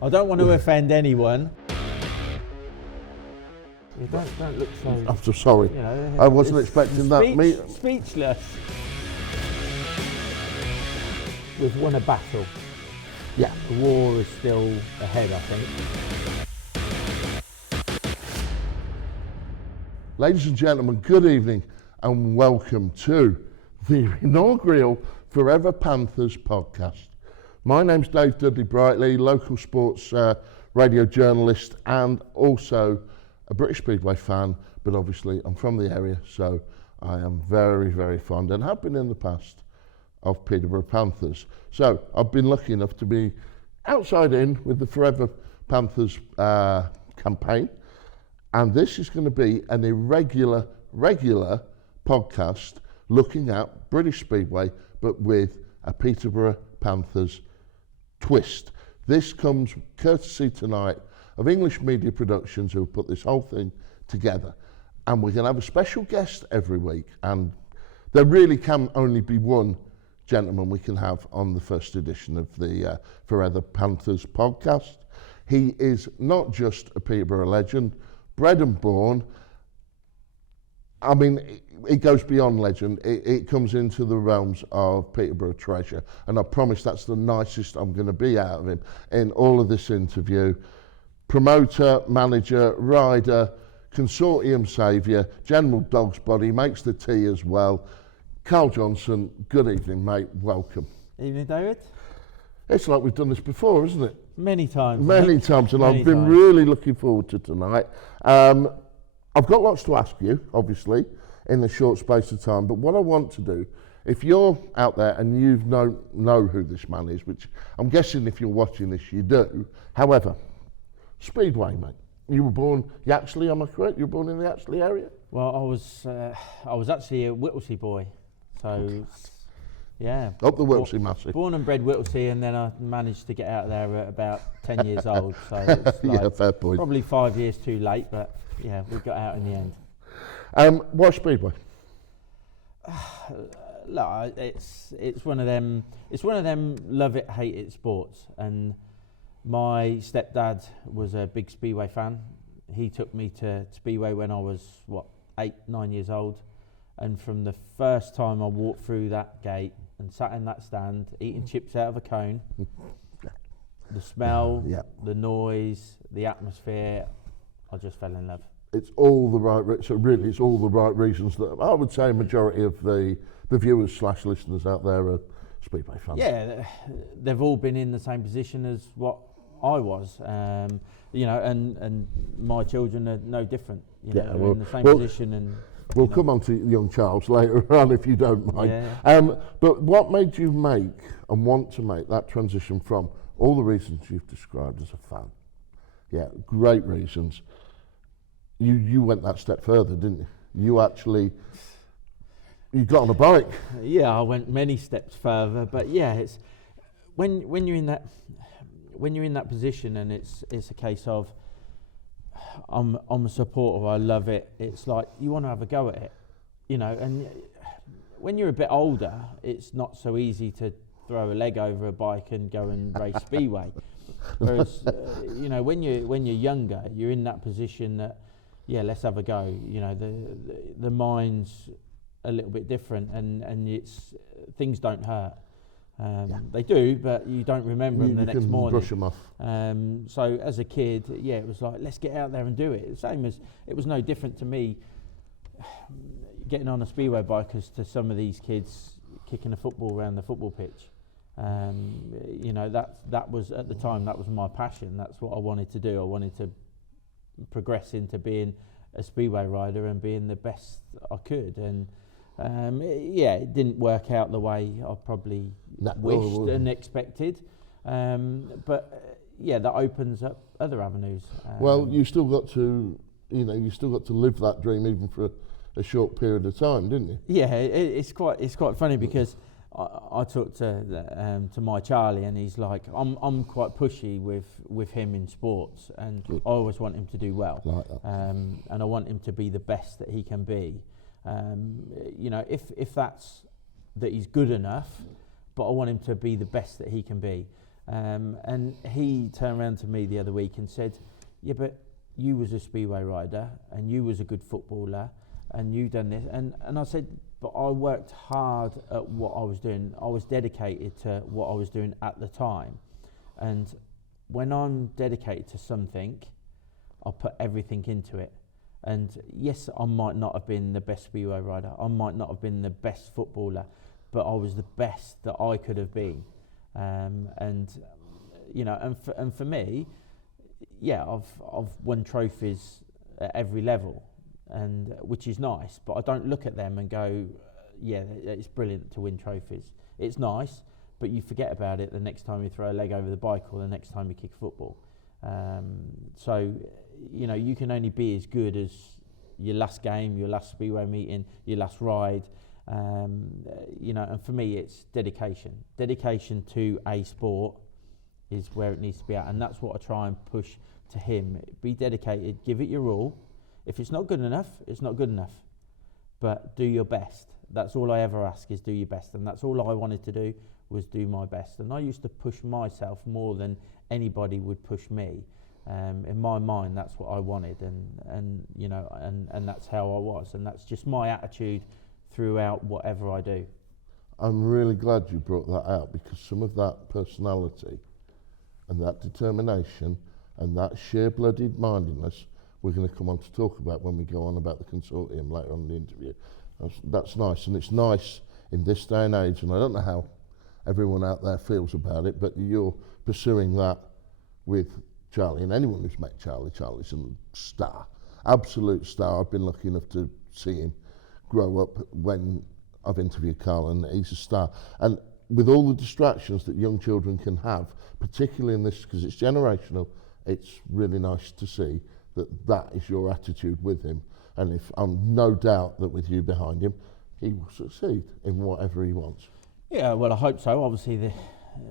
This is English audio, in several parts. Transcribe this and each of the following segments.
I don't want to offend anyone. You don't look so... I'm so sorry. You know, I wasn't expecting that. Speechless. We've won a battle. Yeah. The war is still ahead, I think. Ladies and gentlemen, good evening and welcome to the inaugural Forever Panthers Podcast. My name's Dave Dudley Brightly, local sports radio journalist and also a British Speedway fan, but obviously I'm from the area, so I am very, very fond and have been in the past of Peterborough Panthers. So I've been lucky enough to be outside in with the Forever Panthers campaign, and this is going to be an irregular, regular podcast looking at British Speedway, but with a Peterborough Panthers twist. This comes courtesy tonight of English Media Productions, who have put this whole thing together. And we're going to have a special guest every week, and there really can only be one gentleman we can have on the first edition of the Forever Panthers podcast. He is not just a Peterborough legend, bred and born. I mean, it goes beyond legend. It comes into the realms of Peterborough treasure, and I promise that's the nicest I'm going to be out of him in all of this interview. Promoter, manager, rider, consortium saviour, general dog's body, makes the tea as well. Carl Johnson, good evening, mate. Welcome. Evening, David. It's like we've done this before, isn't it? Many times. Many times, and I've been really looking forward to tonight. I've got lots to ask you, obviously, in the short space of time, but what I want to do, if you're out there and you know who this man is, which I'm guessing if you're watching this you do, however, Speedway, mate. You were born Yaxley, am I correct? You were born in the Yaxley area? Well, I was actually a Whittlesea boy, so yeah. Up the Whittlesea massive. Born and bred Whittlesea, and then I managed to get out there at about 10 years old. So it's like yeah, fair point. Probably 5 years too late, but yeah, we got out in the end. Why Speedway? Look, it's one of them. It's one of them love it, hate it sports, and my stepdad was a big Speedway fan. He took me to Speedway when I was 8, 9 years old, and from the first time I walked through that gate and sat in that stand eating chips out of a cone, the smell, the noise, the atmosphere, I just fell in love. It's all the right, so really it's all the right reasons that I would say a majority of the viewers / listeners out there are Speedway fans. Yeah, they've all been in the same position as what I was, you know, and my children are no different. You know, they're in the same position. And we'll come on to young Charles later on if you don't mind. Yeah. But what made you make and want to make that transition from all the reasons you've described as a fan? Yeah, great reasons. You went that step further, didn't you? You got on a bike. Yeah, I went many steps further, but yeah, it's when you're in that position, and it's a case of I'm a supporter, I love it. It's like you want to have a go at it, you know. And when you're a bit older, it's not so easy to throw a leg over a bike and go and race Speedway. Whereas you know, when you're younger, you're in that position that let's have a go. You know, the mind's a little bit different, and it's things don't hurt. They do, but you don't remember them the next morning. Brush them off. So as a kid, it was like, let's get out there and do it. The same as it was no different to me getting on a Speedway bike as to some of these kids kicking a football around the football pitch. You know, that was at the time, that was my passion. That's what I wanted to do. I wanted to progress into being a Speedway rider and being the best I could. And it didn't work out the way I probably wished and expected, but that opens up other avenues. Well, you still got to live that dream even for a short period of time, didn't you? Yeah, it's quite funny because I talked to my Charlie, and he's like, I'm quite pushy with him in sports, and I always want him to do well, like that. And I want him to be the best that he can be. You know, if that's that he's good enough, but I want him to be the best that he can be. And he turned around to me the other week and said, yeah, but you was a speedway rider and you was a good footballer and you done this. And I said, but I worked hard at what I was doing. I was dedicated to what I was doing at the time. And when I'm dedicated to something, I'll put everything into it. And yes, I might not have been the best speedway rider. I might not have been the best footballer, but I was the best that I could have been. And for me, yeah, I've won trophies at every level, and which is nice. But I don't look at them and go, yeah, it's brilliant to win trophies. It's nice, but you forget about it the next time you throw a leg over the bike or the next time you kick a football. So, you can only be as good as your last game, your last speedway meeting, your last ride. And for me, it's dedication. Dedication to a sport is where it needs to be at, and that's what I try and push to him. Be dedicated, give it your all. If it's not good enough, it's not good enough. But do your best. That's all I ever ask, is do your best, and that's all I wanted to do, was do my best. And I used to push myself more than anybody would push me. In my mind, that's what I wanted, and that's how I was, and that's just my attitude throughout whatever I do. I'm really glad you brought that out, because some of that personality and that determination and that sheer-blooded mindedness we're going to come on to talk about when we go on about the consortium later on in the interview. That's nice, and it's nice in this day and age, and I don't know how everyone out there feels about it, but you're pursuing that with Charlie, and anyone who's met Charlie's a star, absolute star. I've been lucky enough to see him grow up when I've interviewed Carl, and he's a star. And with all the distractions that young children can have, particularly in this, because it's generational, it's really nice to see that is your attitude with him. And if I'm no doubt that with you behind him, he will succeed in whatever he wants. Yeah, well, I hope so. Obviously,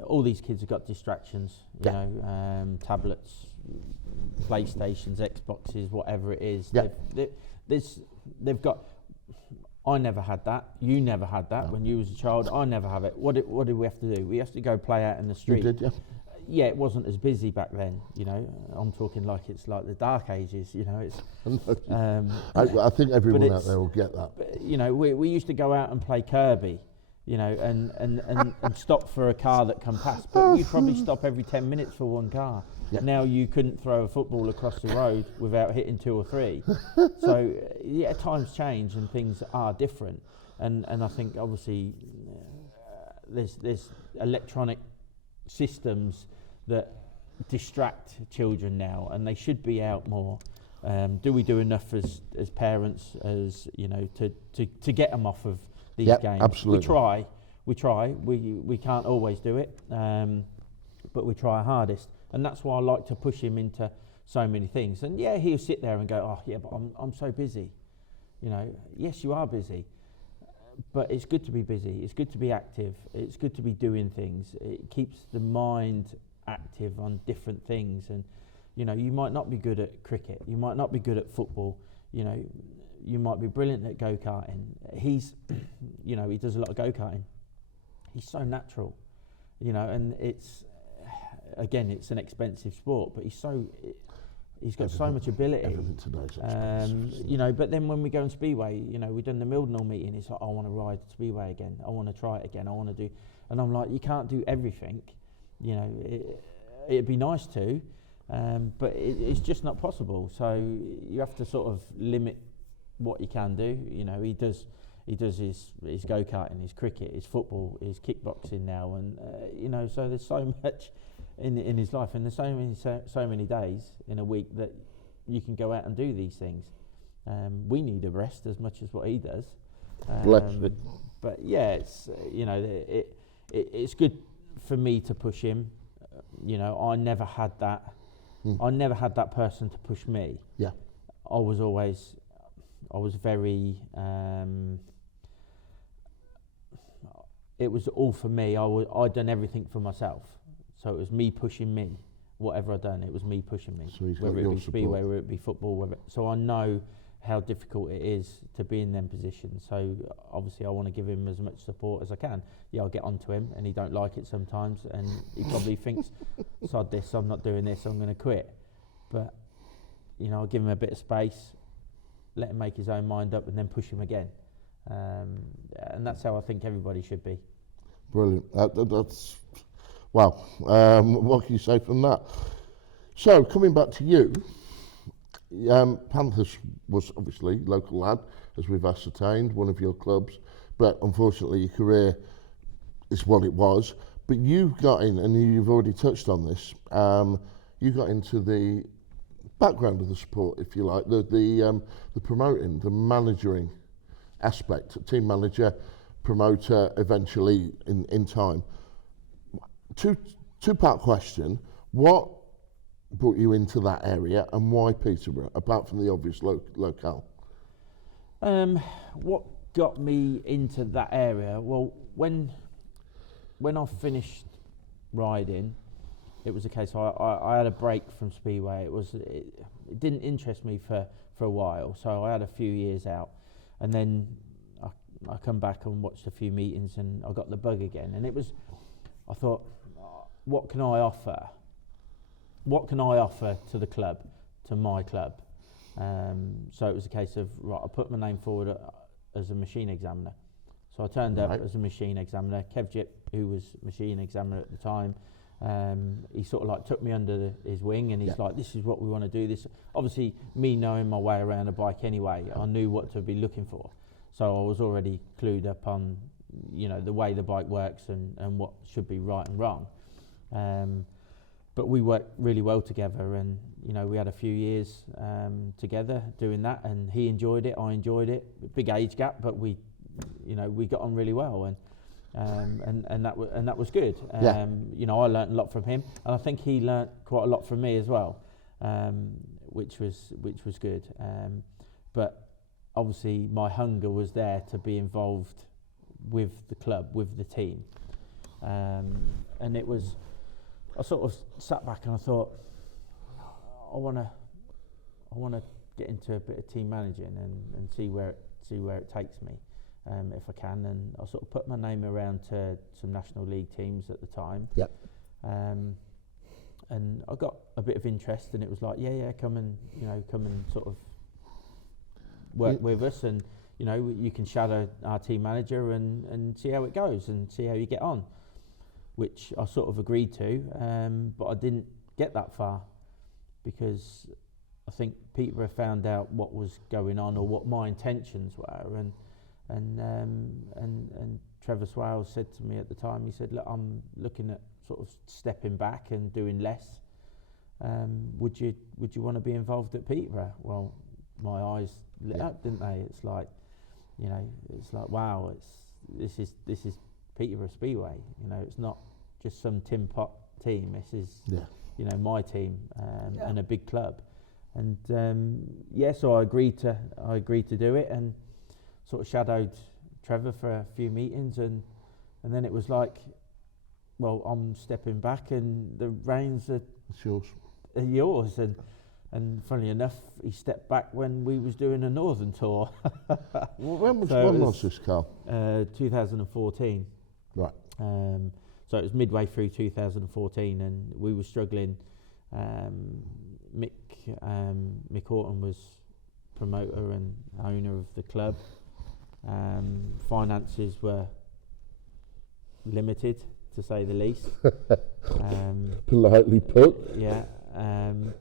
all these kids have got distractions, tablets, PlayStations, Xboxes, whatever it is. Yeah. They've got. I never had that. You never had that when you was a child. I never have it. What did we have to do? We have to go play out in the street. You did, yeah. Yeah, it wasn't as busy back then. I'm talking like it's like the Dark Ages. It's. I think everyone out there will get that. But, we used to go out and play Kirby. And stop for a car that come past. But you'd probably stop every 10 minutes for one car. Yeah. Now you couldn't throw a football across the road without hitting 2 or 3. So, yeah, times change and things are different. And I think, obviously, there's electronic systems that distract children now, and they should be out more. Do we do enough as parents, as, to get them off of these games? Absolutely. We try. We can't always do it, but we try our hardest, and that's why I like to push him into so many things. And yeah, he'll sit there and go, "Oh yeah, but I'm so busy." Yes, you are busy, but it's good to be busy. It's good to be active. It's good to be doing things. It keeps the mind active on different things, and you might not be good at cricket. You might not be good at football. You might be brilliant at go-karting. He's, he does a lot of go-karting. He's so natural, and it's an expensive sport, but he's got so much ability. Everything today's expensive. But then when we go on Speedway, we've done the Mildenhall meeting, it's like, I want to ride Speedway again. I want to try it again. I want to do, and I'm like, you can't do everything. It'd be nice to, but it's just not possible. So you have to sort of limit what you can do. He does his go-karting, his cricket, his football, his kickboxing now, and so there's so much in his life, and there's so many days in a week that you can go out and do these things. We need a rest as much as what he does. But yeah, it's it's good for me to push him. I never had that. I never had that person to push me. Yeah, I was very. It was all for me. I'd done everything for myself, so it was me pushing me. Whatever I'd done, it was me pushing me. So whether it be speedway, whether it be football, so I know how difficult it is to be in them positions. So obviously I want to give him as much support as I can. Yeah, I'll get onto him and he don't like it sometimes and he probably thinks, sod this, I'm not doing this, I'm going to quit. But, you know, I'll give him a bit of space, let him make his own mind up and then push him again. And that's how I think everybody should be. Brilliant. That's, wow. What can you say from that? So, coming back to you, Panthers was obviously local lad, as we've ascertained, one of your clubs, but unfortunately your career is what it was. But you got in, and you've already touched on this, you got into the background of the sport, if you like, the promoting, the managing aspect, team manager, promoter, eventually in time. Two-part question. What brought you into that area and why Peterborough, apart from the obvious locale? What got me into that area? Well, when I finished riding, it was a case I had a break from Speedway. It didn't interest me for a while, so I had a few years out, and then I come back and watched a few meetings and I got the bug again, and I thought, what can I offer? What can I offer to the club, to my club? So it was a case of, right, I put my name forward as a machine examiner. So I turned up as a machine examiner. Kev Jip, who was machine examiner at the time, he sort of like took me under his wing and he's like, this is what we want to do. This, obviously, me knowing my way around a bike anyway, I knew what to be looking for. So I was already clued up on, you know, the way the bike works and what should be right and wrong. But we worked really well together, and you know, we had a few years together doing that, and he enjoyed it, I enjoyed it. Big age gap, but we got on really well, and that was good. You know, I learnt a lot from him, and I think he learnt quite a lot from me as well, which was good. But obviously, my hunger was there to be involved with the club, with the team, and it was. I sort of sat back and I thought, I want to get into a bit of team managing and see where it takes me, if I can. And I sort of put my name around to some National League teams at the time. Yep. And I got a bit of interest, and it was like, yeah, come and sort of work with us, and you know, you can shadow our team manager and see how it goes and see how you get on. Which I sort of agreed to, but I didn't get that far because I think Peterborough found out what was going on or what my intentions were, and Trevor Swales said to me at the time, he said, look, I'm looking at sort of stepping back and doing less. Would you want to be involved at Peterborough? Well, my eyes lit up, didn't they? It's like, you know, it's like, wow, this is Peterborough Speedway. You know, it's not just some tin pot team. This is, you know, my team and a big club. And so I agreed to do it and sort of shadowed Trevor for a few meetings, and then it was like, well, I'm stepping back and the reins are yours. And funnily enough, he stepped back when we was doing a Northern Tour. When was this, Carl? 2014. Right. So it was midway through 2014, and we were struggling. Mick Horton was promoter and owner of the club. Finances were limited, to say the least. Politely put. Yeah. And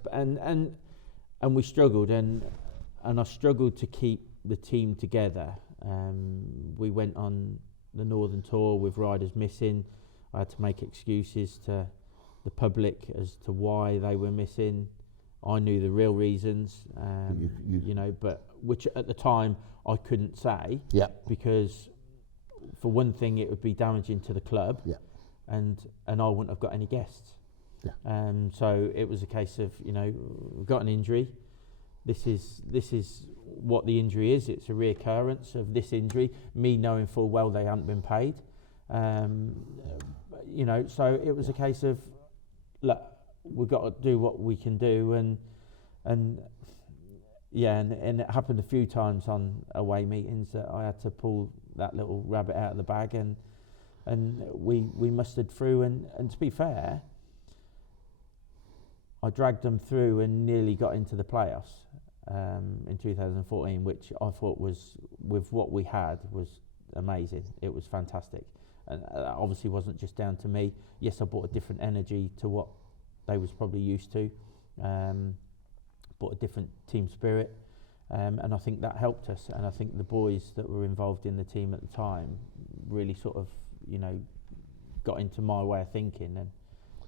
we struggled, and I struggled to keep the team together. We went on the Northern Tour with riders missing. I had to make excuses to the public as to why they were missing. I knew the real reasons, you know, but which at the time I couldn't say, because for one thing it would be damaging to the club, and I wouldn't have got any guests. So it was a case of, you know, we've got an injury. This is what the injury is. It's a reoccurrence of this injury. Me knowing full well they hadn't been paid. You know, so it was a case of, look, we've got to do what we can do, and Yeah, and it happened a few times on away meetings that I had to pull that little rabbit out of the bag, and we mustered through. And to be fair, I dragged them through and nearly got into the playoffs in 2014, which I thought was, with what we had, was amazing. It was fantastic, and that obviously wasn't just down to me. Yes, I brought a different energy to what they was probably used to. Brought a different team spirit, and I think that helped us. And I think the boys that were involved in the team at the time really sort of, got into my way of thinking.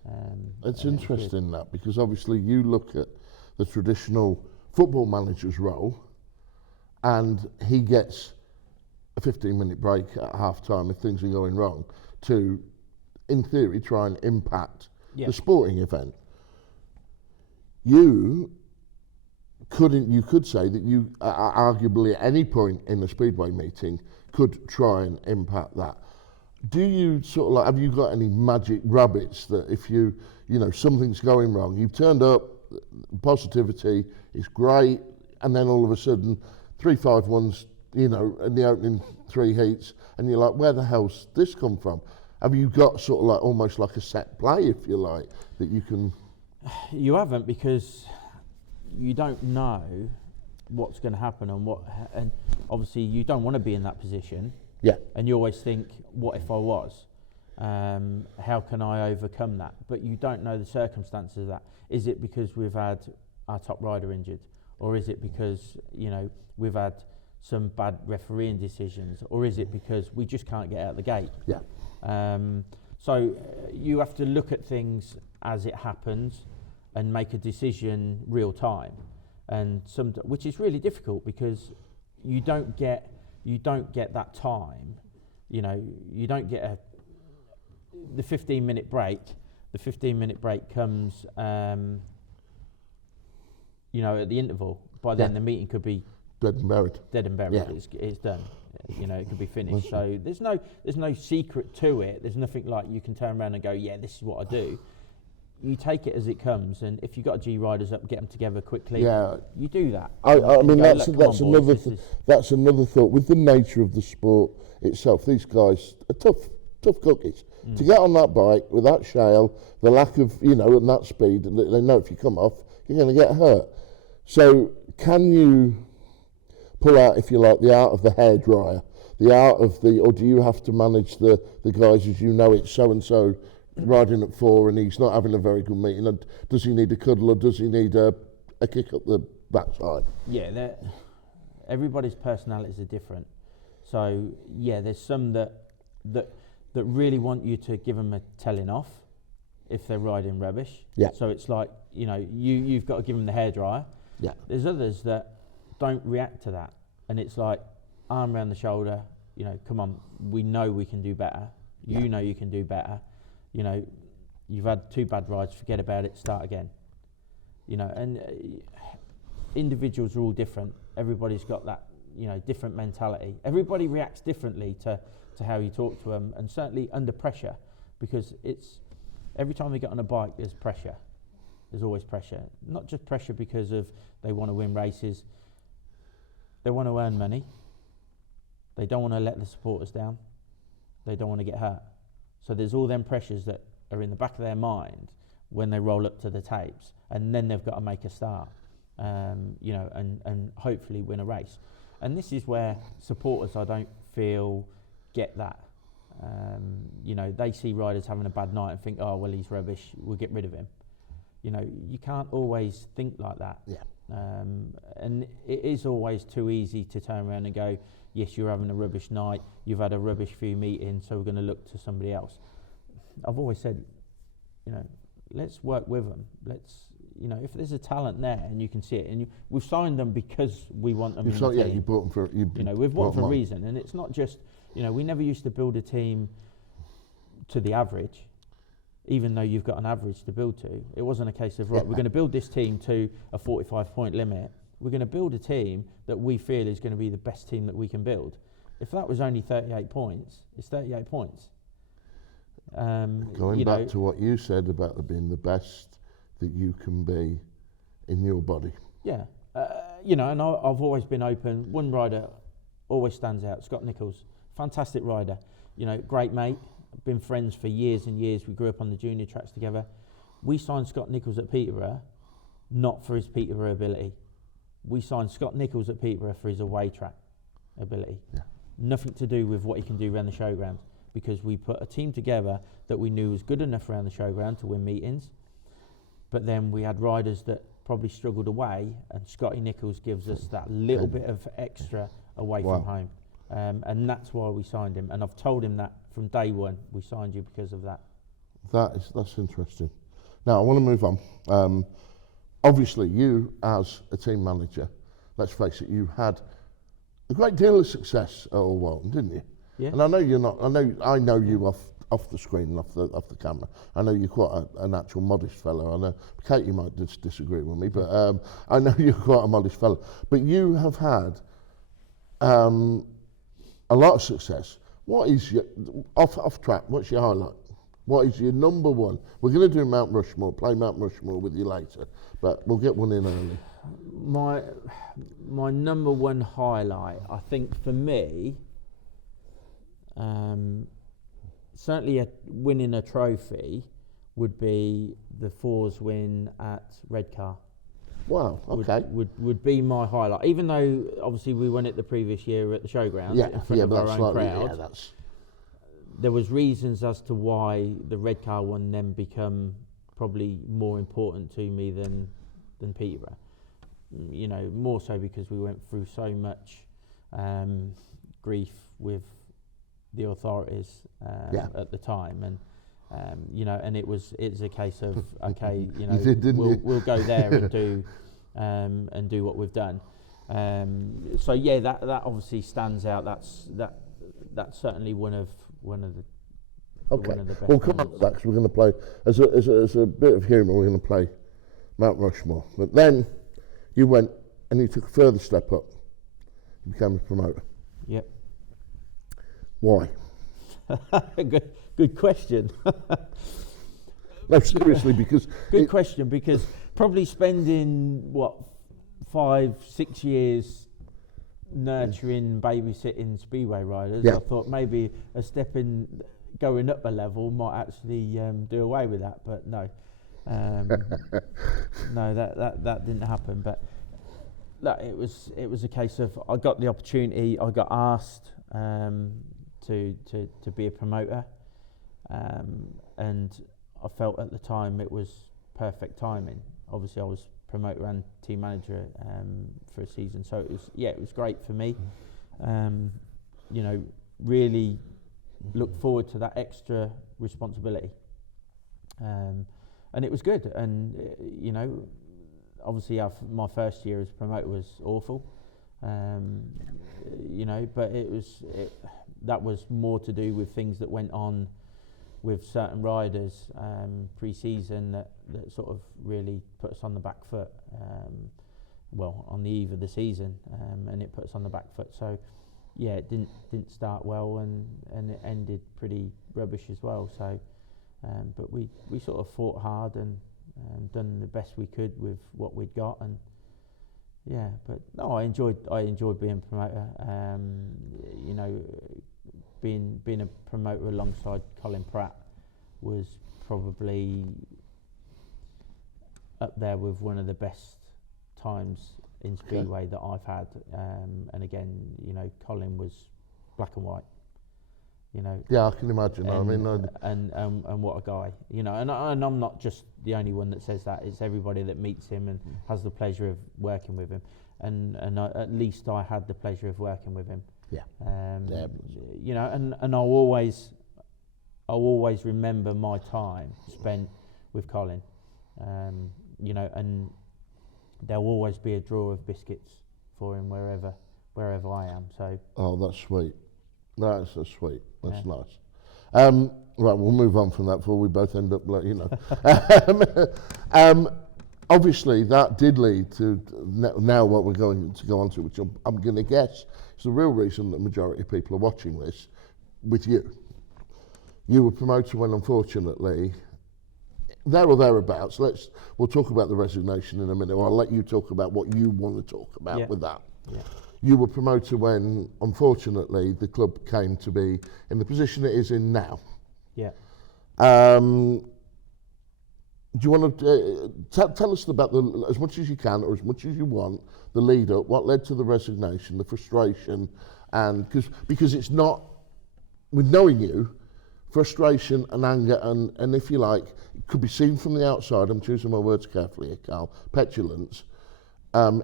And it's interesting that, because obviously you look at the traditional football manager's role, and he gets a 15-minute break at half time if things are going wrong, to, in theory, try and impact the sporting event. You could say that you arguably at any point in a Speedway meeting could try and impact that. Do you sort of like, have you got any magic rabbits that if something's going wrong, you've turned up, positivity is great, and then all of a sudden 3-5-1's, in the opening 3 heats, and you're like, where the hell's this come from? Have you got sort of like almost like a set play, if you like, that you can... You haven't, because you don't know what's going to happen and obviously you don't want to be in that position. Yeah. And you always think, what if I was? How can I overcome that? But you don't know the circumstances of that. Is it because we've had our top rider injured, or is it because we've had some bad refereeing decisions, or is it because we just can't get out the gate? Yeah. So you have to look at things as it happens and make a decision real time, and which is really difficult, because you don't get that time. You don't get the 15-minute break. The 15-minute break comes at the interval. By then the meeting could be dead and buried. Yeah. It's done. It could be finished. So there's no secret to it. There's nothing like you can turn around and go, yeah, this is what I do. You take it as it comes, and if you've got G riders up, get them together quickly. Yeah, you do that. I mean, that's another thought. With the nature of the sport itself, these guys are tough cookies. To get on that bike with that shale, the lack of and that speed, they know if you come off, you're going to get hurt. So can you pull out, if you like, the art of the hairdryer, the art of or do you have to manage the guys as it's so and so riding at 4 and he's not having a very good meeting, and does he need a cuddle, or does he need a kick up the backside? Yeah, everybody's personalities are different. So yeah, there's some that really want you to give them a telling off if they're riding rubbish. Yeah. So it's like, you've got to give them the hairdryer. Yeah. There's others that don't react to that, and it's like arm around the shoulder. Come on, we know we can do better. You know you can do better. You've had 2 bad rides, forget about it, start again. And individuals are all different. Everybody's got that, different mentality. Everybody reacts differently to how you talk to them, and certainly under pressure, because it's every time they get on a bike, there's pressure. There's always pressure. Not just pressure because of they want to win races. They want to earn money. They don't want to let the supporters down. They don't want to get hurt. So there's all them pressures that are in the back of their mind when they roll up to the tapes, and then they've got to make a start, and hopefully win a race. And this is where supporters, I don't feel, get that. They see riders having a bad night and think, oh, well, he's rubbish, we'll get rid of him. You can't always think like that. Yeah. And it is always too easy to turn around and go, yes, you're having a rubbish night, you've had a rubbish few meetings, so we're going to look to somebody else. I've always said, let's work with them. If there's a talent there and you can see it, and we've signed them because we want them. You brought them for we've bought them for a reason, and it's not just we never used to build a team to the average. Even though you've got an average to build to, it wasn't a case of, right, we're going to build this team to a 45-point limit. We're going to build a team that we feel is going to be the best team that we can build. If that was only 38 points, it's 38 points. Going back to what you said about being the best that you can be in your body. Yeah. you know, and I've always been open. One rider always stands out, Scott Nicholls, fantastic rider. You know, great mate, been friends for years and years. We grew up on the junior tracks together. We signed Scott Nicholls at Peterborough, not for his Peterborough ability. We signed Scott Nicholls at Peterborough for his away track ability. Yeah. Nothing to do with what he can do around the showground, because we put a team together that we knew was good enough around the showground to win meetings. But then we had riders that probably struggled away, and Scotty Nicholls gives us that little bit of extra away from home. And that's why we signed him. And I've told him that from day one, we signed you because of that. That's interesting. Now, I want to move on. Obviously, you as a team manager, let's face it, you had a great deal of success at All Walton, didn't you? Yeah. And I know you're not. I know you off the screen and off the camera. I know you're quite an actual modest fellow. I know Katie might disagree with me, but I know you're quite a modest fellow. But you have had a lot of success. What is your off track? What's your highlight? What is your number one? We're going to do Mount Rushmore, play Mount Rushmore with you later, but we'll get one in early. My number one highlight, I think for me, certainly winning a trophy would be the Fours win at Redcar. Wow, okay. Would be my highlight, even though obviously we won it the previous year at the showground in front of our own crowd. There was reasons as to why the Redcar one then become probably more important to me than Peterborough. You know, more so because we went through so much grief with the authorities at the time, and you know, and it's a case of okay, you know, we'll go there and do what we've done. So yeah, that obviously stands out. That's certainly one of the best. We'll come on to that because we're going to play as a bit of humour. We're going to play Mount Rushmore, but then you went and you took a further step up. You became a promoter. Yep. Why? Good question. No, seriously, because good question, because probably spending 5-6 years nurturing, babysitting speedway riders, I thought maybe a step in going up a level might actually do away with that, but no. No, that didn't happen. But look, it was a case of I got the opportunity. I got asked to be a promoter, and I felt at the time it was perfect timing. Obviously, I was promoter and team manager for a season, so it was great for me. You know, really look forward to that extra responsibility. And it was good, and you know, obviously my first year as promoter was awful, you know, but that was more to do with things that went on with certain riders pre-season that sort of really put us on the back foot, on the eve of the season, and it put us on the back foot. So yeah, it didn't start well, and it ended pretty rubbish as well. So. But we sort of fought hard and done the best we could with what we'd got, and yeah. But no, I enjoyed being promoter. You know, being a promoter alongside Colin Pratt was probably up there with one of the best times in Speedway that I've had. And again, you know, Colin was black and white. You know, yeah, I can imagine. And what a guy, you know, and I'm not just the only one that says that. It's everybody that meets him and has the pleasure of working with him, and at least I had the pleasure of working with him. Yeah. You know, and I'll always remember my time spent with Colin. You know, and there'll always be a drawer of biscuits for him wherever I am. So. Oh, that's sweet. That's so sweet. That's nice. Right, we'll move on from that before we both end up like, you know. Obviously, that did lead to now what we're going to go on to, which I'm going to guess is the real reason that the majority of people are watching this with you. You were promoted when, unfortunately, there or thereabouts. We'll talk about the resignation in a minute. Or I'll let you talk about what you want to talk about with that. Yeah. You were promoted when, unfortunately, the club came to be in the position it is in now. Yeah. Do you want to tell us about as much as you can or as much as you want, the lead up, what led to the resignation, the frustration, and because it's not, with knowing you, frustration and anger and if you like, it could be seen from the outside, I'm choosing my words carefully here, Carl, petulance,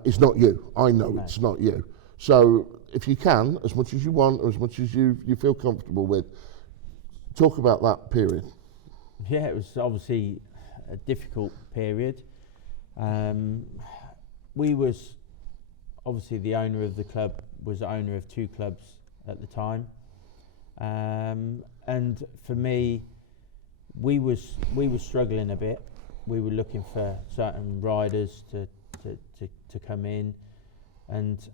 is not you. I know it's not you. So if you can, as much as you want or as much as you feel comfortable with, talk about that period. Yeah, it was obviously a difficult period. We was obviously the owner of the club was the owner of 2 clubs at the time, and for me, we was struggling a bit. We were looking for certain riders to come in, and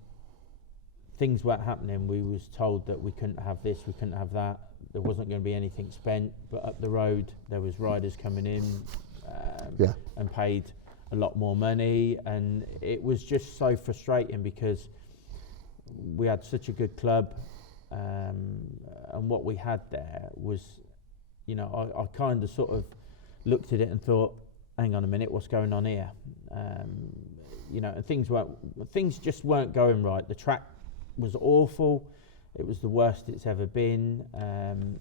things weren't happening. We was told that we couldn't have this, we couldn't have that. There wasn't going to be anything spent, but up the road there was riders coming in and paid a lot more money, and it was just so frustrating because we had such a good club, and what we had there was, I kind of sort of looked at it and thought, hang on a minute, what's going on here? And things just weren't going right. The track was awful. It was the worst it's ever been.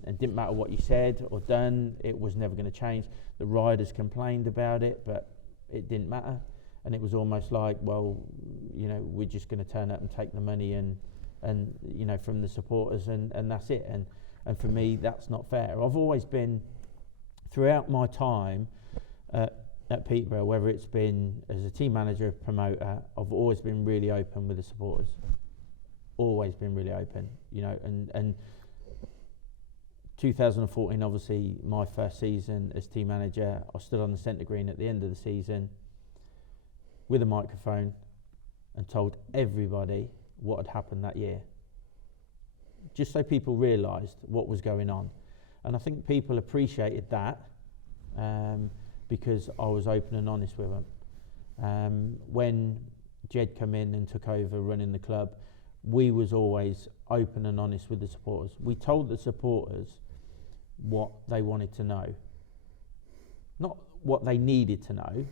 It didn't matter what you said or done, it was never going to change. The riders complained about it, but it didn't matter. And it was almost like, well, we're just going to turn up and take the money and from the supporters and that's it. And for me, that's not fair. I've always been, throughout my time at Peterborough, whether it's been as a team manager, promoter, I've always been really open with the supporters. Always been really open, and 2014, obviously my first season as team manager, I stood on the centre green at the end of the season with a microphone and told everybody what had happened that year, just so people realised what was going on. And I think people appreciated that because I was open and honest with them. When Jed came in and took over running the club, we was always open and honest with the supporters. We told the supporters what they wanted to know, not what they needed to know.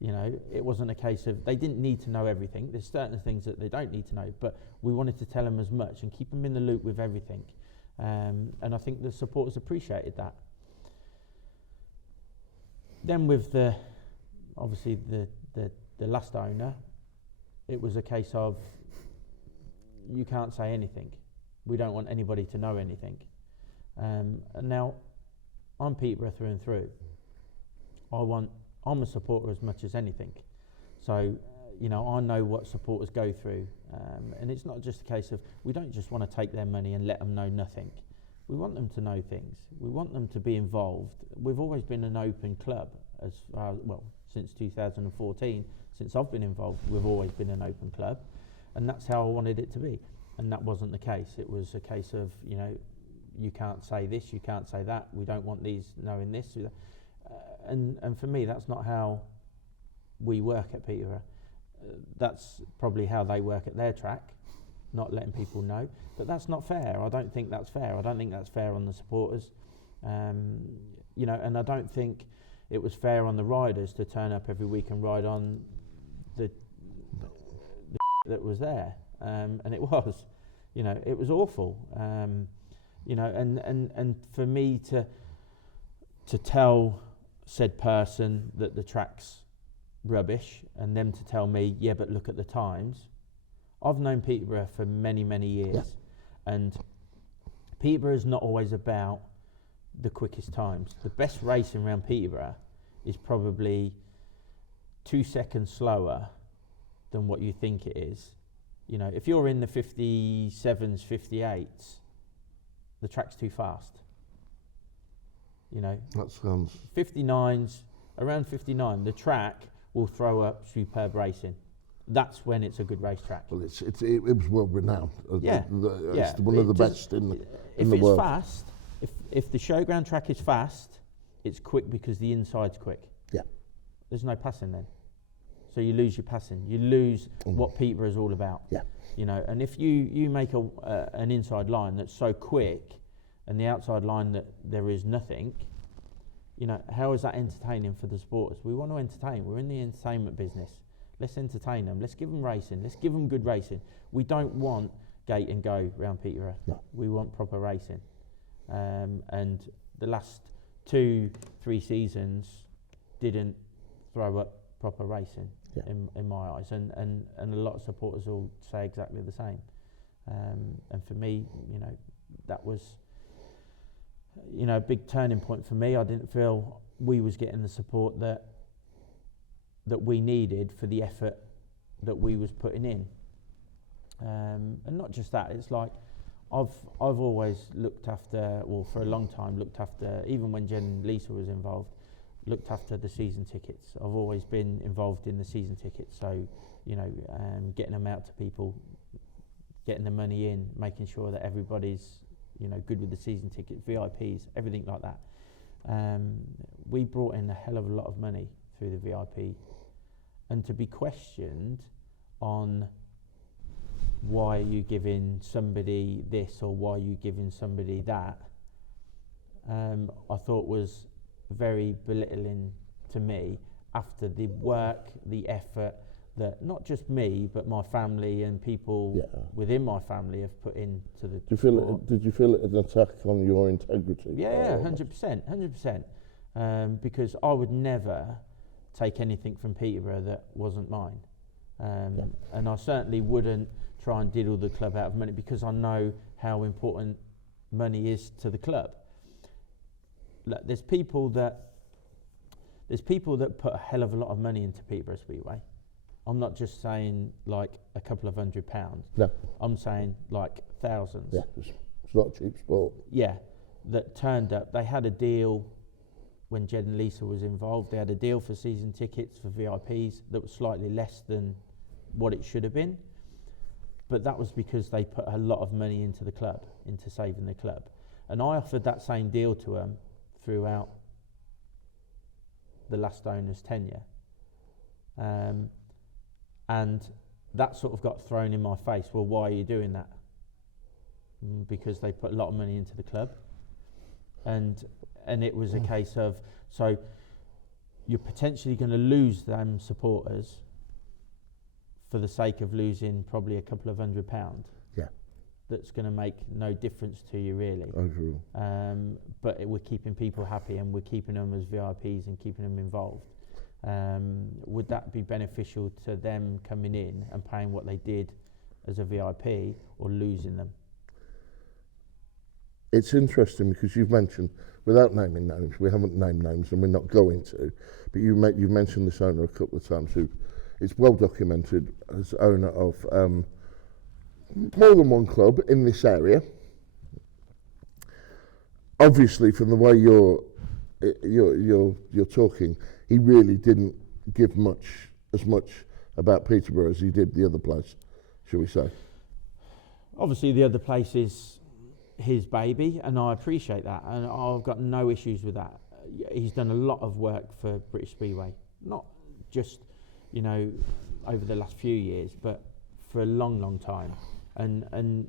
It wasn't a case of they didn't need to know everything. There's certain things that they don't need to know, but we wanted to tell them as much and keep them in the loop with everything. And I think the supporters appreciated that. Then with the last owner, it was a case of, you can't say anything. We don't want anybody to know anything. And now, I'm Peterborough through and through. I'm a supporter as much as anything. So, I know what supporters go through. And it's not just a case of, we don't just want to take their money and let them know nothing. We want them to know things. We want them to be involved. We've always been an open club, since 2014. Since I've been involved, we've always been an open club. And that's how I wanted it to be. And that wasn't the case. It was a case of, you can't say this, you can't say that, we don't want these knowing this. And for me, that's not how we work at Peterborough. That's probably how they work at their track, not letting people know. But that's not fair. I don't think that's fair. I don't think that's fair on the supporters. And I don't think it was fair on the riders to turn up every week and ride on the that was there, and it was, it was awful, and for me to tell said person that the track's rubbish, and them to tell me, yeah, but look at the times. I've known Peterborough for many, many years, and Peterborough is not always about the quickest times. The best racing around Peterborough is probably 2 seconds slower than what you think it is. If you're in the 57s, 58s, the track's too fast. That sounds 59s, around 59, the track will throw up superb racing. That's when it's a good racetrack. Well, it was world renowned. It's one of the best in the world. Fast, if the showground track is fast, it's quick because the inside's quick. Yeah. There's no passing then. So you lose your passing. You lose what Peterborough is all about. Yeah. You know, and if you make an inside line that's so quick and the outside line that there is nothing, you know, how is that entertaining for the supporters? We want to entertain. We're in the entertainment business. Let's entertain them. Let's give them racing. Let's give them good racing. We don't want gate and go round Peterborough. No. We want proper racing. And the last 2-3 seasons didn't throw up proper racing in my eyes, and a lot of supporters will say exactly the same. And for me, you know, that was, you know, a big turning point for me. I didn't feel we was getting the support that we needed for the effort that we was putting in. And not just that, it's like I've always looked after, well, for a long time looked after, even when Jen and Lisa was involved, looked after the season tickets. I've always been involved in the season tickets, so, you know, getting them out to people, getting the money in, making sure that everybody's, you know, good with the season tickets, VIPs, everything like that. We brought in a hell of a lot of money through the VIP, and to be questioned on why are you giving somebody this or why are you giving somebody that, I thought was very belittling to me after the work, the effort that not just me but my family and people within my family have put into the Did you feel it an attack on your integrity? Yeah, 100%. Because I would never take anything from Peterborough that wasn't mine. And I certainly wouldn't try and diddle the club out of money, because I know how important money is to the club. Look, there's people that put a hell of a lot of money into Peterborough Speedway. I'm not just saying like a couple of £100. No. I'm saying like thousands. Yeah, it's not a cheap sport. Yeah, that turned up. They had a deal when Jed and Lisa was involved. They had a deal for season tickets for VIPs that was slightly less than what it should have been. But that was because they put a lot of money into the club, into saving the club. And I offered that same deal to them throughout the last owner's tenure. And that sort of got thrown in my face. Well, why are you doing that? Because they put a lot of money into the club. And it was a case of, so you're potentially going to lose them supporters for the sake of losing probably a couple of £100. Yeah. That's going to make no difference to you really. Overall. But we're keeping people happy and we're keeping them as VIPs and keeping them involved. Would that be beneficial to them coming in and paying what they did as a VIP, or losing them? It's interesting because you've mentioned, without naming names, we haven't named names and we're not going to, but you've mentioned this owner a couple of times who is well documented as owner of more than one club in this area. Obviously, from the way you're talking, he really didn't give as much about Peterborough as he did the other place, shall we say? Obviously, the other place is his baby, and I appreciate that, and I've got no issues with that. He's done a lot of work for British Speedway, not just, you know, over the last few years, but for a long, long time. And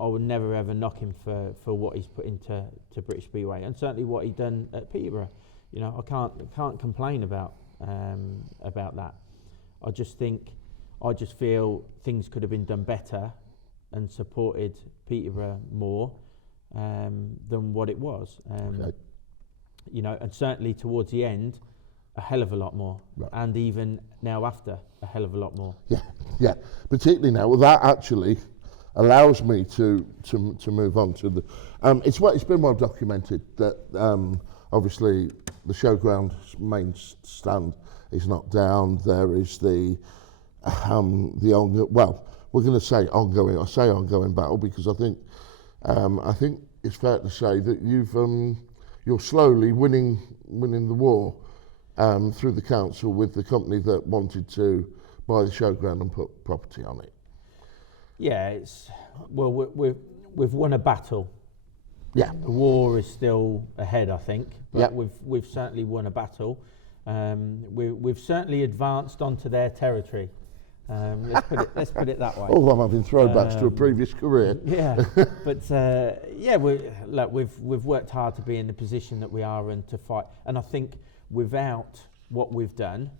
I would never ever knock him for what he's put into British Speedway, and certainly what he's done at Peterborough. You know, I can't complain about that. I just feel things could have been done better and supported Peterborough more than what it was. Okay. You know, and certainly towards the end, a hell of a lot more, right. And even now after, a hell of a lot more. Yeah. Particularly now, well, that actually allows me to move on to the. It's been well documented that obviously the showground's main stand is not down. There is the well, we're going to say ongoing. I say ongoing battle because I think it's fair to say that you're slowly winning the war through the council with the company that wanted to buy the showground and put property on it. Yeah, we've won a battle, Yeah. The war is still ahead, I think, but Yeah. we've certainly won a battle. We've certainly advanced onto their territory. Let's put it that way. Oh, I'm having throwbacks to a previous career. Yeah, but we've worked hard to be in the position that we are and to fight. And I think without what we've done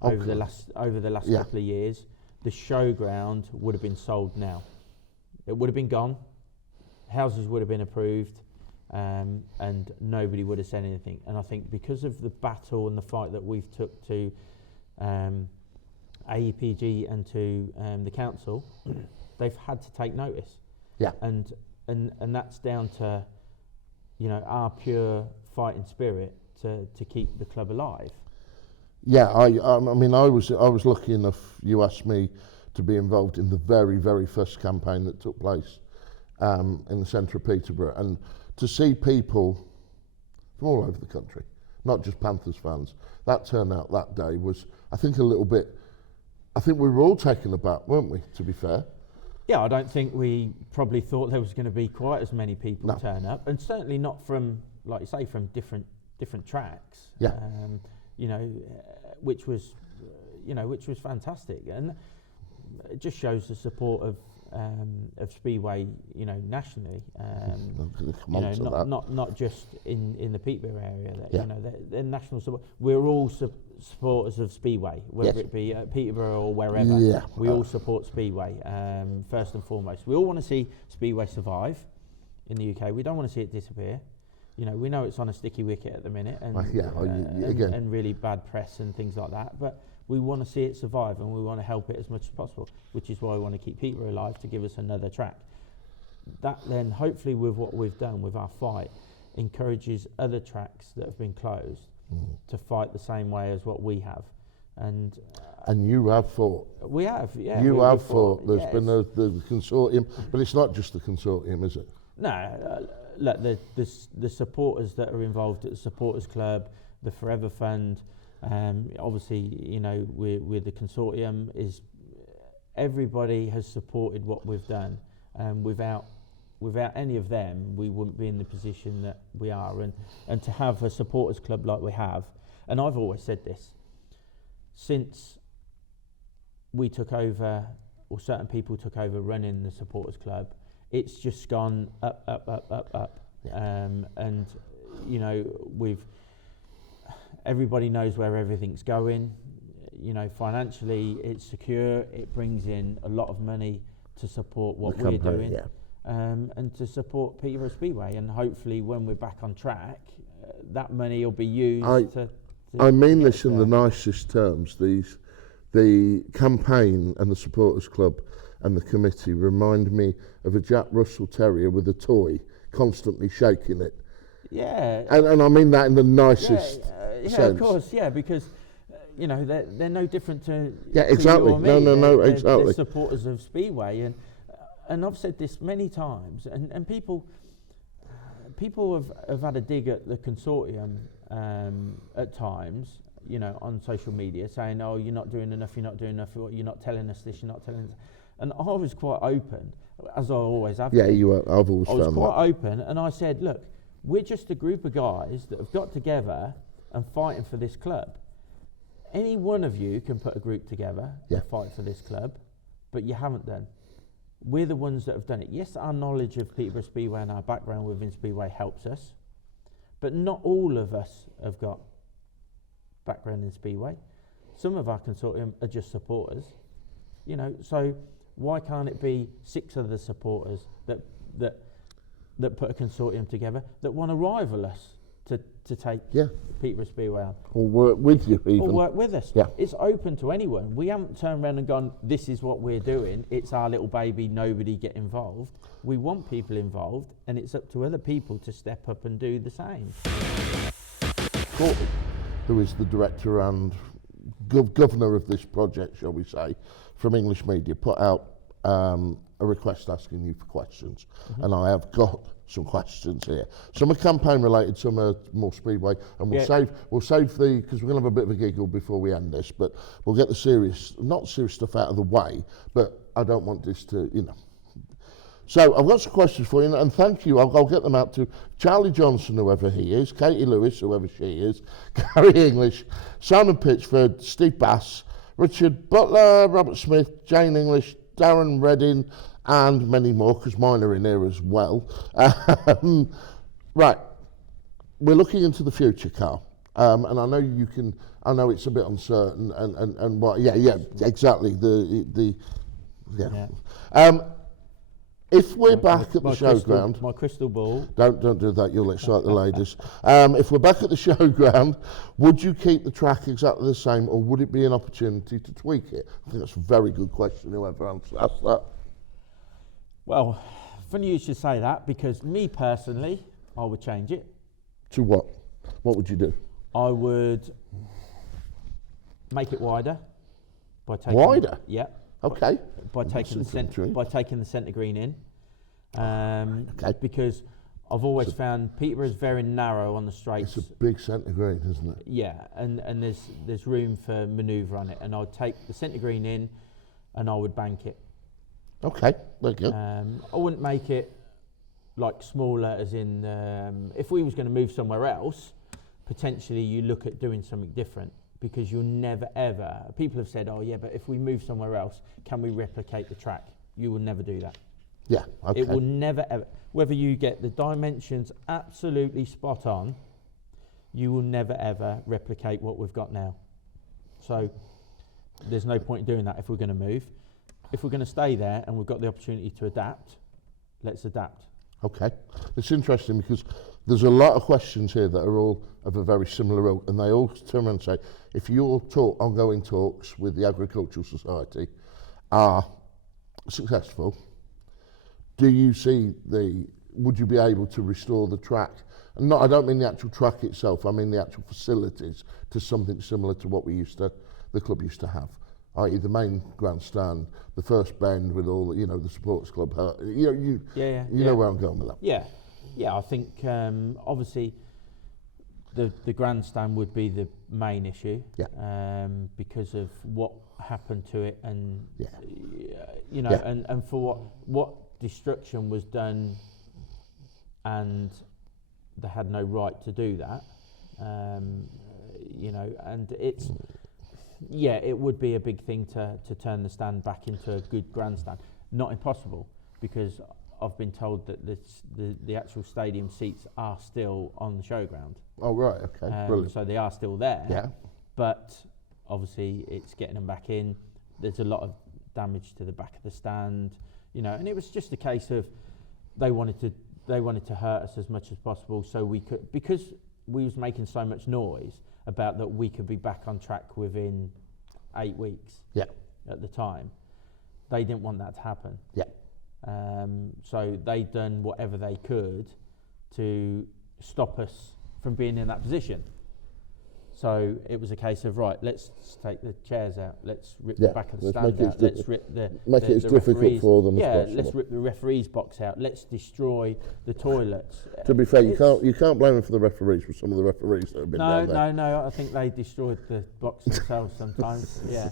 over the last couple of years, the showground would have been sold now. It would have been gone. Houses would have been approved, and nobody would have said anything. And I think because of the battle and the fight that we've took to AEPG and to the council, they've had to take notice. Yeah. And that's down to, our pure fighting spirit to keep the club alive. Yeah, I mean, I was lucky enough. You asked me to be involved in the very, very first campaign that took place in the centre of Peterborough, and to see people from all over the country, not just Panthers fans, that turnout that day was, I think, a little bit. I think we were all taken aback, weren't we? To be fair. Yeah, I don't think we probably thought there was going to be quite as many people turn up, and certainly not from, like you say, from different tracks. Yeah. Which was fantastic, and it just shows the support of Speedway, nationally. Not just in the Peterborough area. They're national support. We're all supporters of Speedway, whether it be at Peterborough or wherever. Yeah. We all support Speedway first and foremost. We all want to see Speedway survive in the UK. We don't want to see it disappear. We know it's on a sticky wicket at the minute, and and really bad press and things like that. But we want to see it survive, and we want to help it as much as possible, which is why we want to keep Peterborough alive, to give us another track. That then, hopefully, with what we've done with our fight, encourages other tracks that have been closed to fight the same way as what we have. And you have fought. We have, yeah. You have fought. There's been the consortium, but it's not just the consortium, is it? No. Look, the supporters that are involved at the supporters club, the Forever Fund, obviously, with the consortium, is everybody has supported what we've done. Without any of them, we wouldn't be in the position that we are. And to have a supporters club like we have, and I've always said this, since we took over, or certain people took over running the supporters club, it's just gone up. Yeah. And everybody knows where everything's going. Financially, it's secure. It brings in a lot of money to support what we're doing, and to support Peterborough Speedway. And hopefully, when we're back on track, that money will be used I mean this in the nicest terms. The campaign and the supporters club and the committee remind me of a Jack Russell Terrier with a toy, constantly shaking it. Yeah. And I mean that in the nicest sense. Of course, because they're no different to exactly. To you or me. No, they're exactly. Supporters of Speedway, and I've said this many times, and people have had a dig at the consortium at times, on social media, saying, "Oh, you're not doing enough. You're not telling us this. You're not telling us." And I was quite open, as I always have. Yeah, you were. I've always found that. I was quite open, and I said, "Look, we're just a group of guys that have got together and fighting for this club. Any one of you can put a group together and fight for this club, but you haven't done. We're the ones that have done it. Yes, our knowledge of Peterborough Speedway and our background within Speedway helps us, but not all of us have got background in Speedway. Some of our consortium are just supporters, so why can't it be 6 other supporters that put a consortium together that want to rival us to take Peterborough Speedway on? Or work with you even. Or work with us. Yeah. It's open to anyone. We haven't turned around and gone, this is what we're doing, it's our little baby, nobody get involved. We want people involved, and it's up to other people to step up and do the same. Courtney, who is the director and governor of this project, shall we say, from English Media, put out a request asking you for questions, and I have got some questions here. Some are campaign related, some are more Speedway, and we'll save the, because we're going to have a bit of a giggle before we end this, but we'll get the not serious stuff out of the way, but I don't want this to, So I've got some questions for you, and thank you. I'll get them out to Charlie Johnson, whoever he is, Katie Lewis, whoever she is, Gary English, Simon Pitchford, Steve Bass, Richard Butler, Robert Smith, Jane English, Darren Redding, and many more, because mine are in here as well. Right, we're looking into the future, Carl, and I know you can. I know it's a bit uncertain, and what? Yeah, exactly. If we're back at the showground, my crystal ball. Don't do that. You'll excite the ladies. If we're back at the showground, would you keep the track exactly the same, or would it be an opportunity to tweak it? I think that's a very good question. Whoever asked that. Well, funny you should say that, because me personally, I would change it. To what? What would you do? I would make it wider by taking wider. Yeah. Okay. By taking the centre green in. Okay. Because I've always found Peterborough is very narrow on the straights. It's a big centre green, isn't it? Yeah, and there's room for manoeuvre on it, and I'd take the centre green in, and I would bank it. Okay, there you go. I wouldn't make it like smaller, as in if we was going to move somewhere else, potentially you look at doing something different, because you'll never ever. People have said, "Oh yeah, but if we move somewhere else, can we replicate the track?" You will never do that. Yeah, okay. It will never ever. Whether you get the dimensions absolutely spot on, you will never ever replicate what we've got now. So there's no point in doing that if we're going to move. If we're going to stay there and we've got the opportunity to adapt, let's adapt. Okay. It's interesting because there's a lot of questions here that are all of a very similar ilk, and they all turn around and say, if your ongoing talks with the Agricultural Society are successful, do you see would you be able to restore the track? And I don't mean the actual track itself, I mean the actual facilities, to something similar to what the club used to have, i.e. the main grandstand, the first bend with all the supporters club. You know where I'm going with that. Yeah. I think obviously the grandstand would be the main issue. Yeah. Because of what happened to it, and and for what destruction was done, and they had no right to do that. And it's. Yeah, it would be a big thing to turn the stand back into a good grandstand. Not impossible, because I've been told that the actual stadium seats are still on the showground. Oh, right, okay, brilliant. So they are still there. Yeah. But obviously it's getting them back in. There's a lot of damage to the back of the stand, and it was just a case of they wanted to hurt us as much as possible, so we could, because we was making so much noise about that we could be back on track within 8 weeks. Yeah. At the time, they didn't want that to happen. Yeah. So they done whatever they could to stop us from being in that position. So it was a case of, right, let's take the chairs out, let's rip the back of the stand out, let's rip make it as difficult for them as possible. Let's rip the referee's box out, let's destroy the toilets. To be fair, you can't blame them for the referees, for some of the referees that have been down there. No, I think they destroyed the box themselves sometimes. Yeah.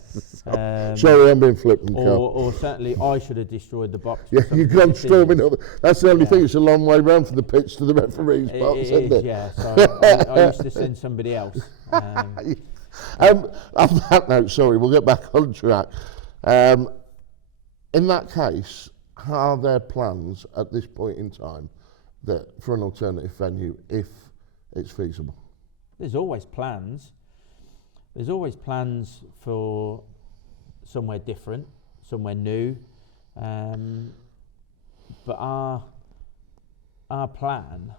Sorry, I'm being flippant. Or certainly I should have destroyed the box. Yeah, you've gone storming up. That's the only thing. It's a long way round from the pitch to the referee's box, isn't it? Yeah. So I used to send somebody else. On that note, sorry, we'll get back on track. In that case, are there plans at this point in time for an alternative venue if it's feasible? There's always plans. There's always plans for somewhere different, somewhere new. But our plan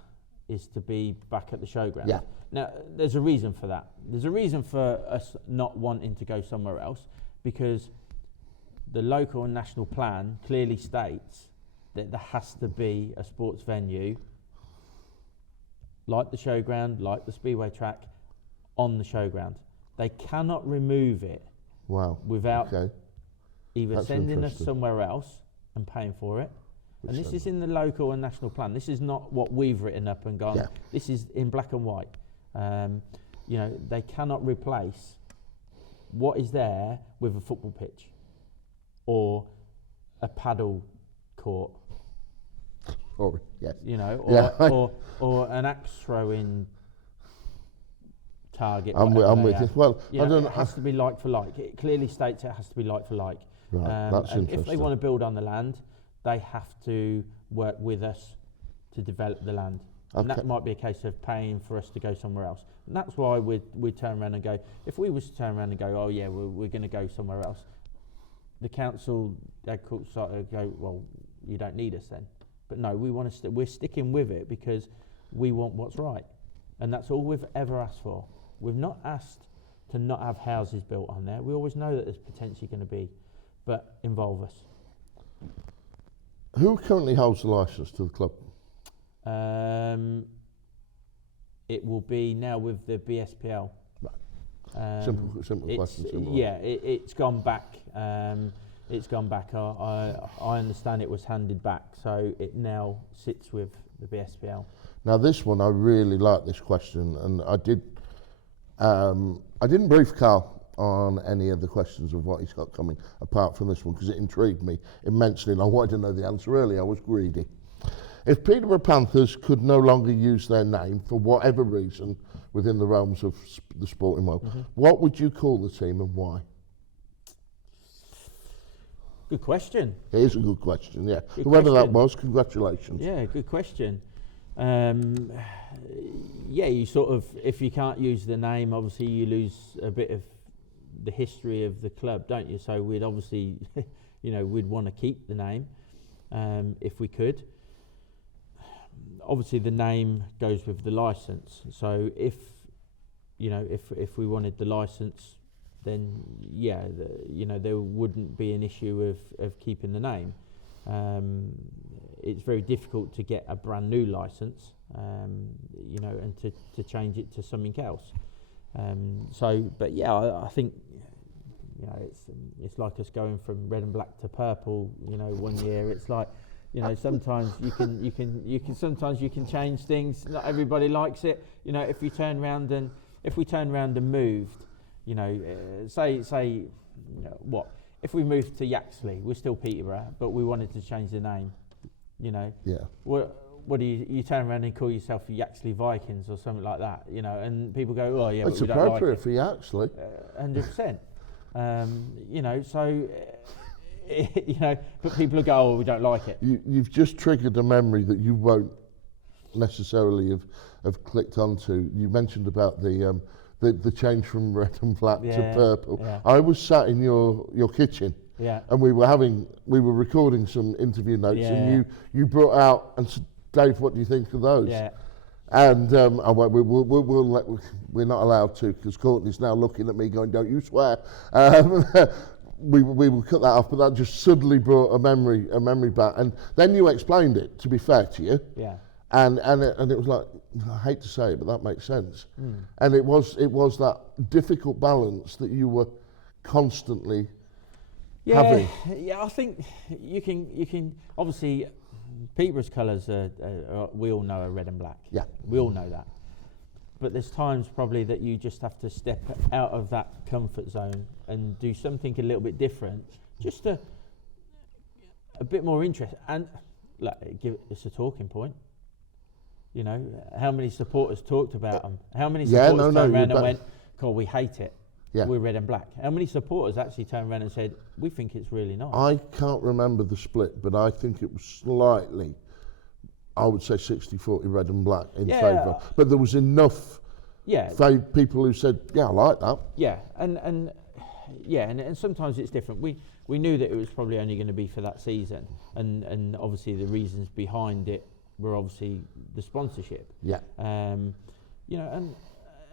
is to be back at the showground. Yeah. Now, there's a reason for that. There's a reason for us not wanting to go somewhere else, because the local and national plan clearly states that there has to be a sports venue like the showground, like the speedway track, on the showground. They cannot remove it without either sending us somewhere else and paying for it. And this is in the local and national plan. This is not what we've written up and gone. Yeah. This is in black and white. They cannot replace what is there with a football pitch or a paddle court Sorry, yes. You know, Yeah. or an axe throwing target. I'm with you. Well, You I know, don't it know. has to be like for like. It clearly states it has to be like for like. Right, that's and if they interesting. want to build on the land, they have to work with us to develop the land. And Okay. that might be a case of paying for us to go somewhere else. And that's why we turn around and go, if we was to turn around and go, oh yeah, we're going to go somewhere else, the council, they could sort of go, well, you don't need us then. But no, we want to we're sticking with it because we want what's right. And that's all we've ever asked for. We've not asked to not have houses built on there. We always know that there's potentially going to be, but involve us. Who currently holds the licence to the club? It will be now with the BSPL. Simple question. Simple. Yeah, it's gone back. It's gone back. I understand it was handed back, so it now sits with the BSPL. Now this one, I really like this question, and I didn't brief Carl on any of the questions of what he's got coming, apart from this one, because it intrigued me immensely, and I wanted to know the answer early. I was greedy. If Peterborough Panthers could no longer use their name for whatever reason within the realms of the sporting world, what would you call the team and why? Good question. It is a good question, yeah. Good Whoever that question. was, congratulations. Yeah, good question. Yeah, you sort of, if you can't use the name, obviously you lose a bit of the history of the club, don't you? So we'd obviously, we'd want to keep the name if we could. Obviously the name goes with the license. So if we wanted the license, then yeah, there wouldn't be an issue of keeping the name. It's very difficult to get a brand new license, and to change it to something else. But yeah, I think it's like us going from red and black to purple. 1 year it's like. Sometimes you can change things. Not everybody likes it. If we turn around and moved, if we moved to Yaxley, we're still Peterborough, but we wanted to change the name. Yeah. What do you turn around and call yourself the Yaxley Vikings or something like that? And people go, oh yeah, It's but we don't like appropriate it. for you, actually. 100%. So. But people go, oh, we don't like it. You've just triggered a memory that you won't necessarily have clicked onto. You mentioned about the change from red and black to purple. Yeah. I was sat in your kitchen, and we were recording some interview notes, and you brought out and said, Dave, what do you think of those? Yeah. And I went, we're not allowed to, because Courtney's now looking at me going, don't you swear. We will cut that off, but that just suddenly brought a memory back. And then you explained it, to be fair to you. Yeah. And it was like, I hate to say it, but that makes sense. And it was that difficult balance that you were constantly having. Yeah, I think you can obviously Peterborough's colours are we all know are red and black. Yeah. We all know that. But there's times probably that you just have to step out of that comfort zone and do something a little bit different, just a bit more interest. And it's a talking point. How many supporters talked about them? How many supporters turned around and went, God, we hate it. Yeah. We're red and black. How many supporters actually turned around and said, we think it's really nice? I can't remember the split, but I think it was slightly, I would say 60-40 red and black in favour. But there was enough people who said, yeah, I like that. Yeah, and sometimes it's different. We knew that it was probably only going to be for that season, and obviously the reasons behind it were obviously the sponsorship. Yeah.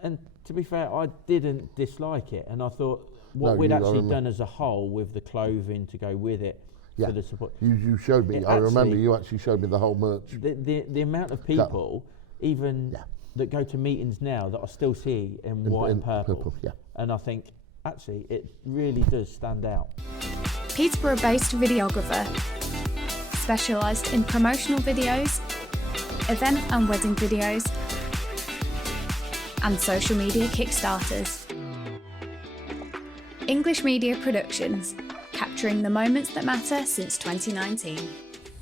And to be fair, I didn't dislike it, and I thought we'd actually done as a whole with the clothing to go with it. For the support. You showed me. I remember you actually showed me the whole merch. The amount of people, that go to meetings now, that I still see in white and purple. And I think actually it really does stand out. Peterborough-based videographer, specialised in promotional videos, event and wedding videos, and social media kickstarters. English Media Productions, capturing the moments that matter since 2019.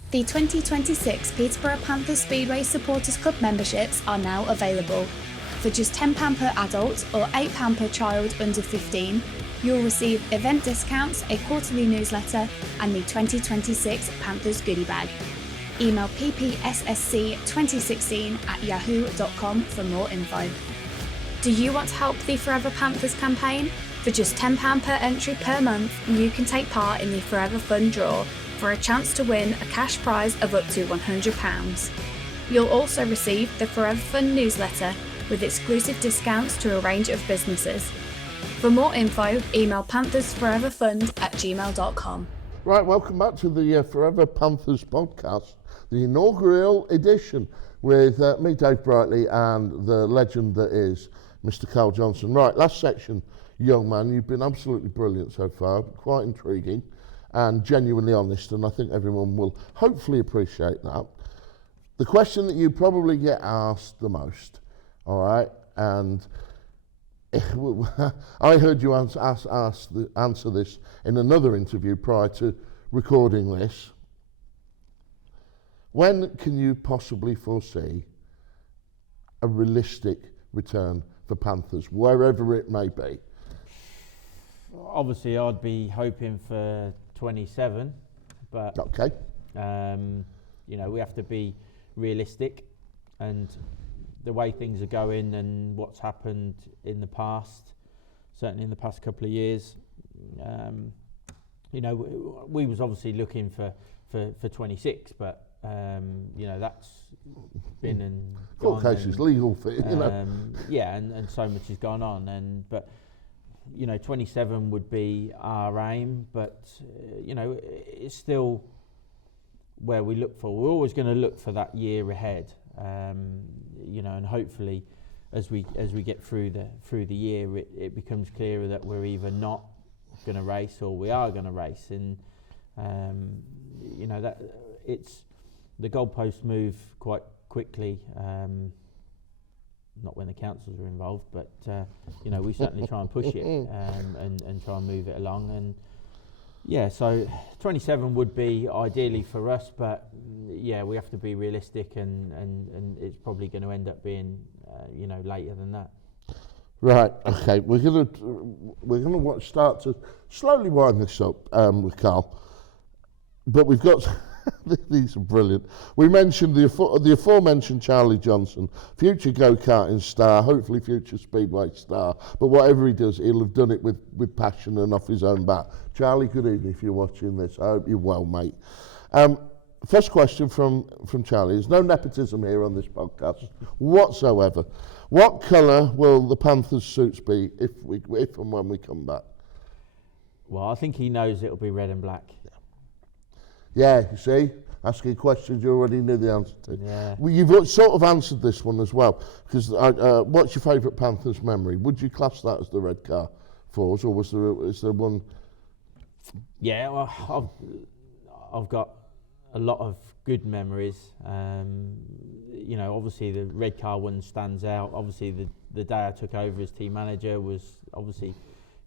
The 2026 Peterborough Panthers Speedway Supporters Club memberships are now available. For just £10 per adult or £8 per child under 15, you'll receive event discounts, a quarterly newsletter, and the 2026 Panthers goodie bag. Email ppssc2016@yahoo.com for more info. Do you want to help the Forever Panthers campaign? For just £10 per entry per month, you can take part in the Forever Fund draw for a chance to win a cash prize of up to £100. You'll also receive the Forever Fund newsletter with exclusive discounts to a range of businesses. For more info, email panthersforeverfund@gmail.com. Right, welcome back to the Forever Panthers Podcast, the inaugural edition with me, Dave Brightly, and the legend that is Mr. Carl Johnson. Right, last section, young man, you've been absolutely brilliant so far, quite intriguing and genuinely honest, and I think everyone will hopefully appreciate that. The question that you probably get asked the most, all right, and I heard you answer this in another interview prior to recording this. When can you possibly foresee a realistic return for Panthers, wherever it may be? Obviously, I'd be hoping for 27, but okay. We have to be realistic, and the way things are going and what's happened in the past, certainly in the past couple of years, we was obviously looking for 26, but that's been and court cases, legal fee, and so much has gone on, but 27 would be our aim, but it's still where we look for. We're always going to look for that year ahead, and hopefully as we get through the year, it becomes clearer that we're either not going to race or we are going to race, and that it's the goalposts move quite quickly. Not when the councils are involved, but we certainly try and push it and try and move it along. And so 27 would be ideally for us, but we have to be realistic, and it's probably going to end up being later than that. Right. Okay. We're gonna start to slowly wind this up with Carl, but we've got. These are brilliant. We mentioned the aforementioned Charlie Johnson, future go-karting star, hopefully future speedway star, but whatever he does, he'll have done it with passion and off his own bat. Charlie, good evening if you're watching this. I hope you're well, mate. First question from Charlie. There's no nepotism here on this podcast whatsoever. What colour will the Panthers suits be if and when we come back? Well, I think he knows it'll be red and black. Yeah, you see, asking questions you already knew the answer to. Yeah. Well, you've sort of answered this one as well, because what's your favourite Panthers memory? Would you class that as the red car for us, or is there one? Yeah, well, I've got a lot of good memories. Obviously the red car one stands out. Obviously the day I took over as team manager was obviously,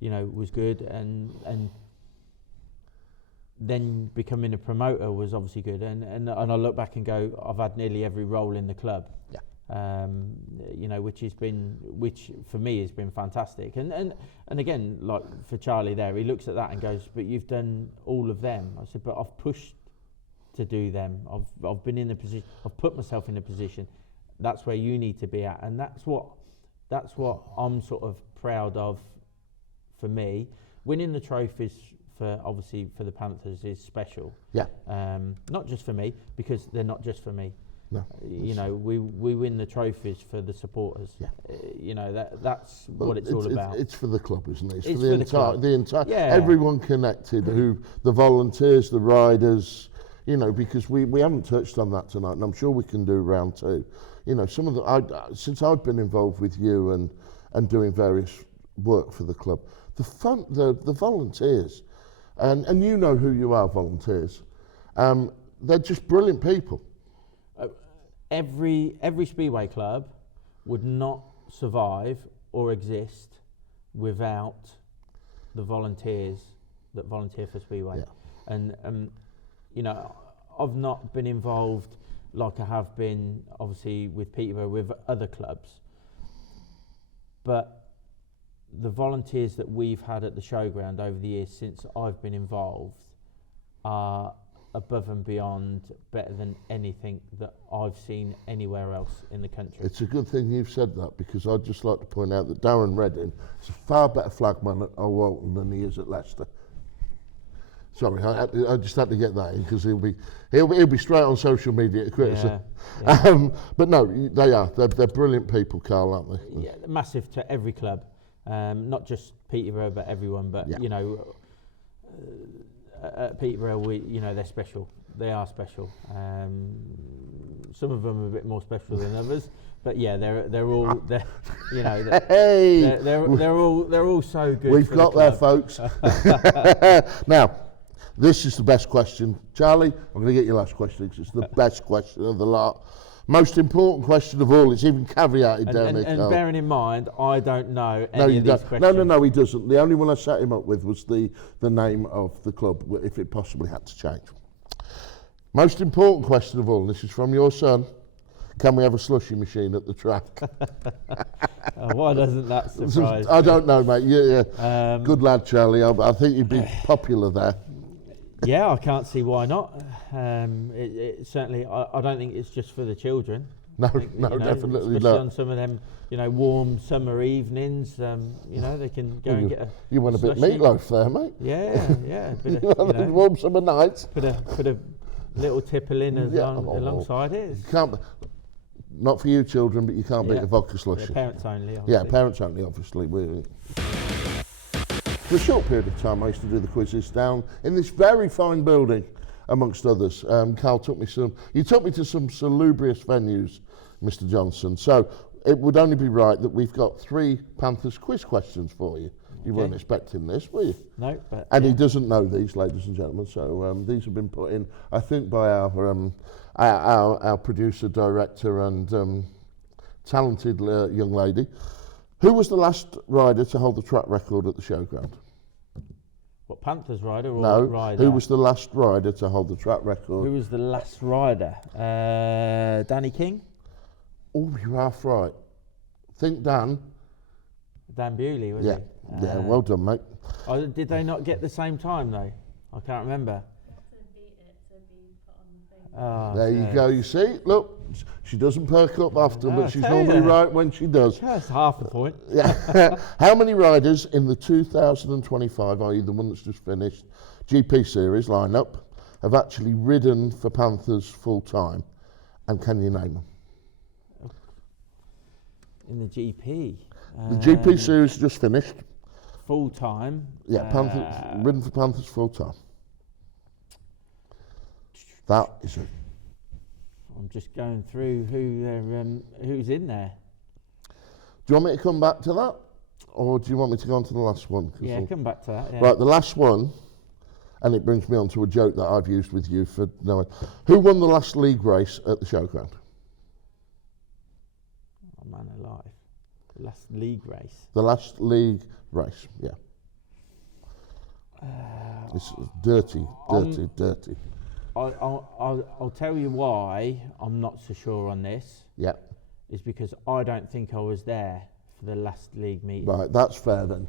was good, and then becoming a promoter was obviously good, and I look back and go, I've had nearly every role in the club, which for me has been fantastic, and again, like for Charlie there, he looks at that and goes, but you've done all of them. I said, but I've pushed to do them. I've been in a position, I've put myself in a position. That's where you need to be at, and that's what I'm sort of proud of. For me, winning the trophies for the Panthers is special. Yeah. Not just for me, because they're not just for me. No. We win the trophies for the supporters. Yeah. That's what it's all about. It's for the club, isn't it? It's for the entire everyone connected, the volunteers, the riders, because we haven't touched on that tonight, and I'm sure we can do round two. Some of since I've been involved with you and doing various work for the club, the volunteers, and you know who you are, volunteers. They're just brilliant people. Every speedway club would not survive or exist without the volunteers that volunteer for speedway. Yeah. And I've not been involved like I have been, obviously, with Peterborough, with other clubs. But the volunteers that we've had at the showground over the years since I've been involved are above and beyond better than anything that I've seen anywhere else in the country. It's a good thing you've said that, because I'd just like to point out that Darren Redding is a far better flagman at Walton than he is at Leicester. Sorry, I just had to get that in, because he'll be straight on social media to criticize. Yeah. But no, they're brilliant people, Carl, aren't they? Yeah, massive to every club, not just Peterborough, but everyone. But you know, at Peterborough, they're special. They are special. Some of them are a bit more special than others, but yeah, they're all so good. We've got there, folks. Now, this is the best question, Charlie. I'm going to get your last question because it's the best question of the lot. Most important question of all. It's even caveated down there. And bearing in mind, I don't know any of these questions. No, he doesn't. The only one I set him up with was the name of the club, if it possibly had to change. Most important question of all, and this is from your son. Can we have a slushy machine at the track? Why doesn't that surprise I don't know, mate. Yeah. Good lad, Charlie. I think you'd be popular there. Yeah, I can't see why not. It certainly, I don't think it's just for the children. No, definitely especially not. on some of them, warm summer evenings. They can go and get a. You want a bit slushy. meatloaf there, mate? Yeah. Bit of, warm summer nights. Put a little tipple in alongside it. Not for you children, but you can't beat a vodka slushy. Yeah, parents only. Obviously. Yeah, parents only, obviously. For a short period of time, I used to do the quizzes down in this very fine building, amongst others. Carl took me to some salubrious venues, Mr. Johnson. So it would only be right that we've got 3 Panthers quiz questions for you. You weren't expecting this, were you? No, but... And he doesn't know these, ladies and gentlemen, so these have been put in, I think, by our producer, director and talented young lady. Who was the last rider to hold the track record at the showground? What, Panthers rider or rider? Who was the last rider to hold the track record? Who was the last rider? Danny King? Oh, you're half right. Think Dan. Dan Bewley, was he? Yeah, well done, mate. Did they not get the same time, though? I can't remember. There you go, you see? Look, she doesn't perk up often, but she's normally right when she does. That's half a point. Yeah. How many riders in the 2025, i.e. the one that's just finished, GP Series lineup, have actually ridden for Panthers full time? And can you name them? In the GP? The GP Series just finished. Full time? Yeah, ridden for Panthers full time. That is it. I'm just going through who's in there. Do you want me to come back to that? Or do you want me to go on to the last one? Yeah, come back to that. Yeah. Right, the last one, and it brings me on to a joke that I've used with you for no. Who won the last league race at the showground? Oh, man alive. The last league race? The last league race, yeah. It's dirty. I'll tell you why I'm not so sure on this. Yeah. Is because I don't think I was there for the last league meeting. Right, that's fair then.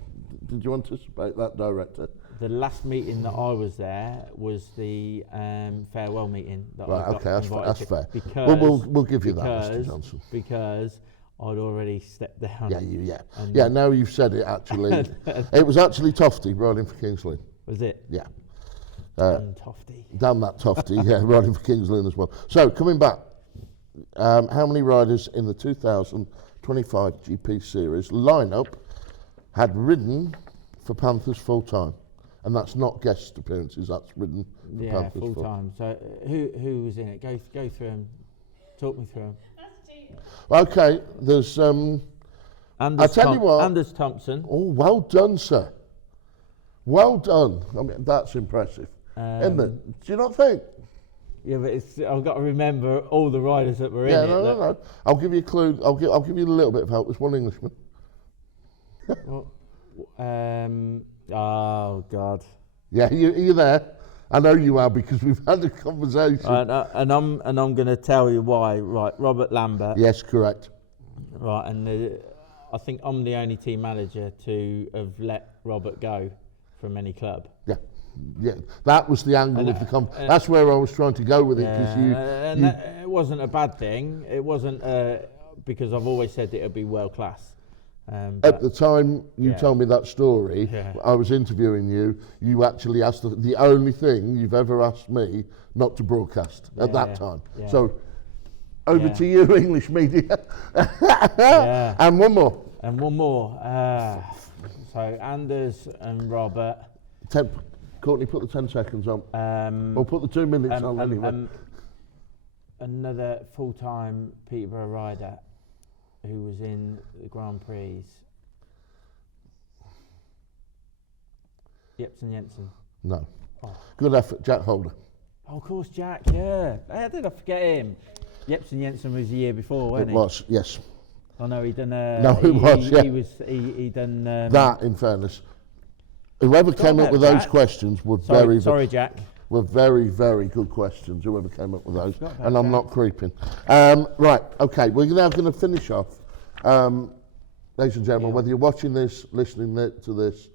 Did you anticipate that, director? The last meeting that I was there was the farewell meeting that I got invited that's to. fair. Because, we'll give you that, Mr. Johnson. Because I'd already stepped down. Yeah, now you've said it, actually. It was actually Tofty riding for Kings Lynn. Was it? Yeah. Tofty. Damn that Tofty, yeah, riding for Kings Lynn as well. So, coming back, how many riders in the 2025 GP Series lineup had ridden for Panthers full time? And that's not guest appearances, that's ridden for Panthers full time. So, who was in it? Go through them. Talk me through them. Okay, there's I'll tell you what. Anders Thompson. Oh, well done, sir. Well done. I mean, that's impressive, isn't it? Do you not think? Yeah, but I've got to remember all the riders that were in it. No. I'll give you a clue. I'll give you a little bit of help. There's one Englishman. Oh God. Yeah, are you there? I know you are because we've had a conversation. And I'm going to tell you why. Right, Robert Lambert. Yes, correct. Right, and I think I'm the only team manager to have let Robert go from any club. Yeah, that was the angle of the that's where I was trying to go with it. It wasn't a bad thing. It wasn't because I've always said that it would be world class. At the time you told me that story, I was interviewing you. You actually asked the only thing you've ever asked me not to broadcast at that time. Yeah. So over to you, English media. And one more. So Anders and Robert. Courtney, put the 10 seconds on. Or put the 2 minutes on anyway. Another full-time Peterborough rider who was in the Grand Prix. Jepsen Jensen. No. Oh. Good effort, Jack Holder. Oh, of course, Jack, yeah. How did I forget him? Jepsen Jensen was the year before, wasn't he? It was, yes. Oh no, he done. He done. That, in fairness, whoever came up with those questions were Sorry, Jack. Were very, very good questions. Whoever came up with those, and I'm not creeping. Right, okay, we're now going to finish off, ladies and gentlemen. Whether you're watching this, listening to this,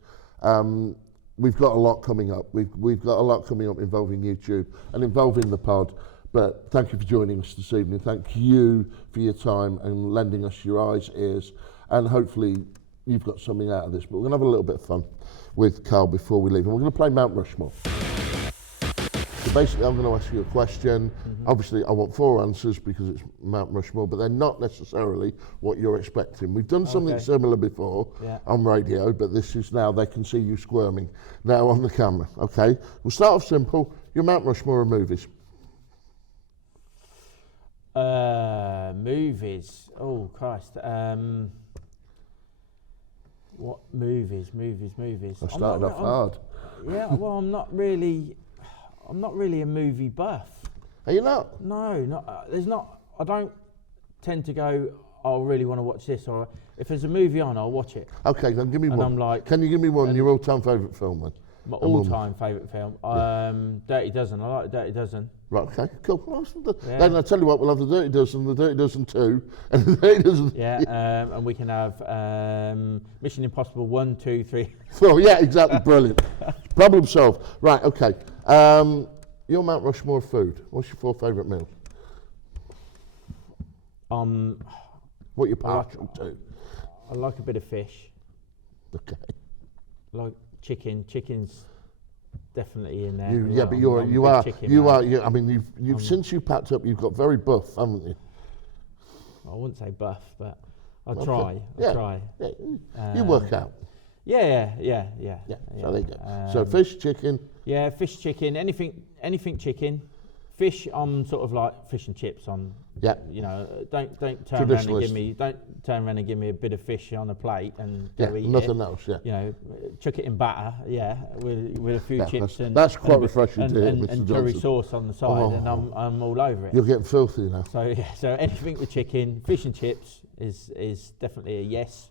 we've got a lot coming up. We've got a lot coming up involving YouTube and involving the pod. But thank you for joining us this evening. Thank you for your time and lending us your eyes, ears, and hopefully you've got something out of this. But we're going to have a little bit of fun with Carl before we leave. And we're going to play Mount Rushmore. So basically, I'm going to ask you a question. Obviously, I want 4 answers because it's Mount Rushmore, but they're not necessarily what you're expecting. We've done something similar before on radio, but this is now they can see you squirming now on the camera. Okay, we'll start off simple. Your Mount Rushmore of movies. Movies. Oh Christ. What movies? I started off hard. Yeah. Well, I'm not really a movie buff. Are you not? No, not. There's not. I don't tend to go. I really want to watch this, or if there's a movie on, I'll watch it. Okay, then give me one. I'm like, can you give me one? Your all-time favourite film, then? My all-time favourite film. Dirty Dozen. I like the Dirty Dozen. Right, okay, cool. Then I'll tell you what, we'll have the Dirty Dozen, the Dirty Dozen 2, and the Dirty Dozen... Yeah, and we can have Mission Impossible 1, 2, 3... 4, yeah, exactly, brilliant. Problem solved. Right, okay. Your Mount Rushmore food, what's your 4 favourite meals? What you're partial to? I like a bit of fish. Okay. Like chicken's... definitely in there. But I mean, you've since you packed up, you've got very buff, haven't you? I wouldn't say buff, but I try. Yeah. You work out. Yeah. So there you go. So fish, chicken. Yeah, fish, chicken, anything chicken. Fish, I'm sort of like fish and chips. You know, don't turn around and give me a bit of fish on a plate and eat nothing it. Else. Yeah, you know, chuck it in batter. Yeah, with a few chips that's quite refreshing to hear. And curry sauce on the side, and I'm all over it. You're getting filthy now. So anything with chicken, fish and chips is definitely a yes.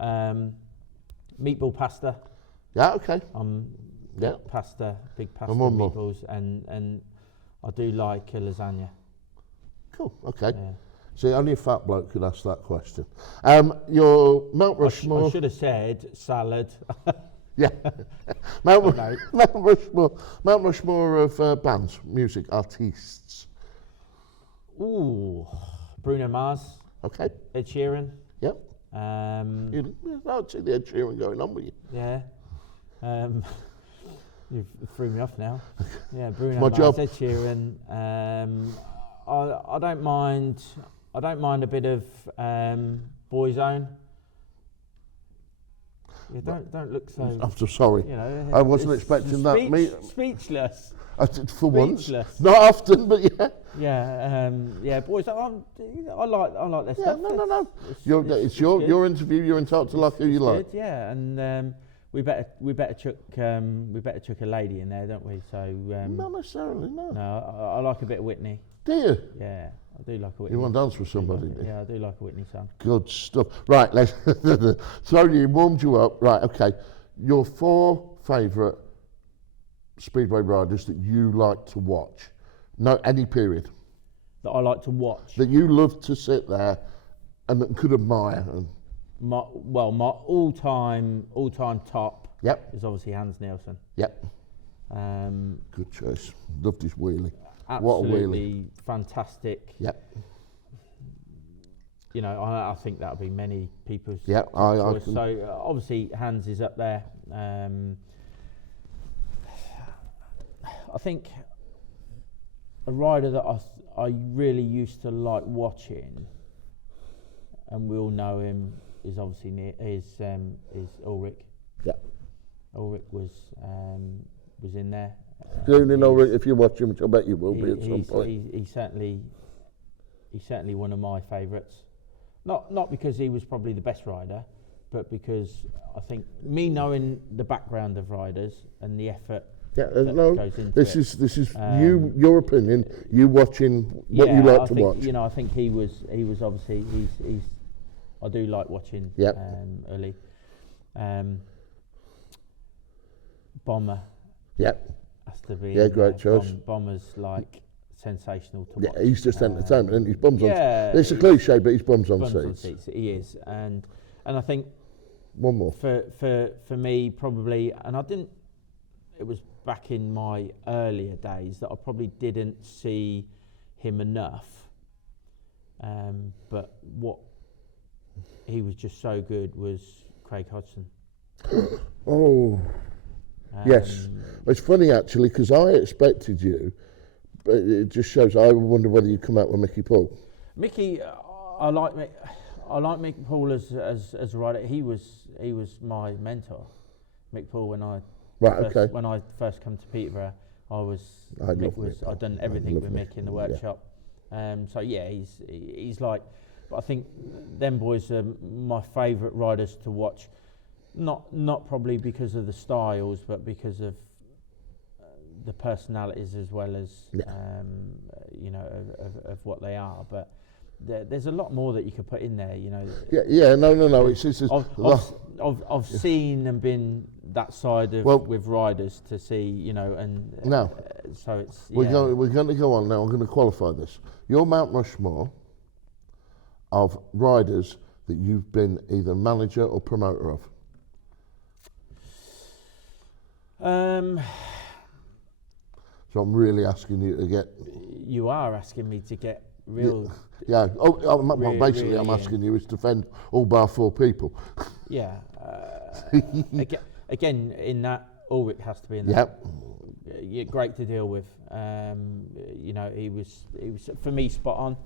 Meatball pasta. Yeah, okay. Pasta, big pasta, meatballs, and I do like a lasagna. Cool, okay. Yeah. See, only a fat bloke could ask that question. Your Mount Rushmore... I should have said salad. Yeah. Mount Rushmore of bands, music, artists. Ooh, Bruno Mars. Okay. Ed Sheeran. Yep. I would see the Ed Sheeran going on with you. Yeah. You threw me off now. Yeah, Bruno My Mars, job. Ed Sheeran. I don't mind. I don't mind a bit of Boyzone. Yeah, don't look so. I'm so sorry. You know, I wasn't expecting that. Speechless. For once, not often, but yeah. Yeah, Boyzone. I like their stuff. No. It's your interview. You're entitled to like who you like. Good, yeah, and we better chuck a lady in there, don't we? So not necessarily, no. No, I like a bit of Whitney. Do you? Yeah, I do like a Whitney. You want to dance with somebody? Yeah, I do like a Whitney song. Good stuff. Right, let's throw you, warmed you up. Right, okay. Your 4 favourite speedway riders that you like to watch? No, any period. That I like to watch. That you love to sit there and could admire. My all-time top Yep. is obviously Hans Nielsen. Yep. Good choice. Loved his wheelie. What a wheelie. Absolutely fantastic. Yep. You know, I think that'll be many people's Yep. choice. So obviously Hans is up there. I think a rider that I really used to like watching, and we all know him, is obviously is Ulrich. Yeah. Ulrich was in there. Ulrich, if you watch him, which I bet you will be at some point. He's certainly one of my favourites. Not because he was probably the best rider, but because I think me knowing the background of riders and the effort. Yeah, goes into this it. is you, your opinion. You watching what you like to watch. You know, I think he was obviously he's. I do like watching. Yep. Uli. Bomber. Yep. Has to be. Yeah, great choice. Bomber's like sensational to watch. Yeah, he's just entertainment, and his bums on. It's a he's cliche, but his bums on bums seats. He is, and I think one more for me probably, and I didn't. It was back in my earlier days that I probably didn't see him enough. But what he was just so good was Craig Hodgson. Oh, yes. It's funny actually because I expected you, but it just shows. I wonder whether you come out with Mickey Paul. Mickey, I like Mick Paul as a rider. He was my mentor, Mick Paul, when I first come to Peterborough. I'd done everything with Mick in the workshop. So yeah, he's like. But I think them boys are my favourite riders to watch. Not probably because of the styles, but because of the personalities as well as you know of what they are. But there's a lot more that you could put in there. You know. No. I've seen and been that side of with riders to see. You know, and so it's. We're going to go on now. I'm going to qualify this. Your Mount Rushmore of riders that you've been either manager or promoter of. So I'm really asking you to get. You are asking me to get real. Yeah. Basically, I'm asking you is to defend all bar 4 people. Yeah. Again, in that, Ulrich has to be in there. Yep. Great to deal with. You know, he was for me spot on.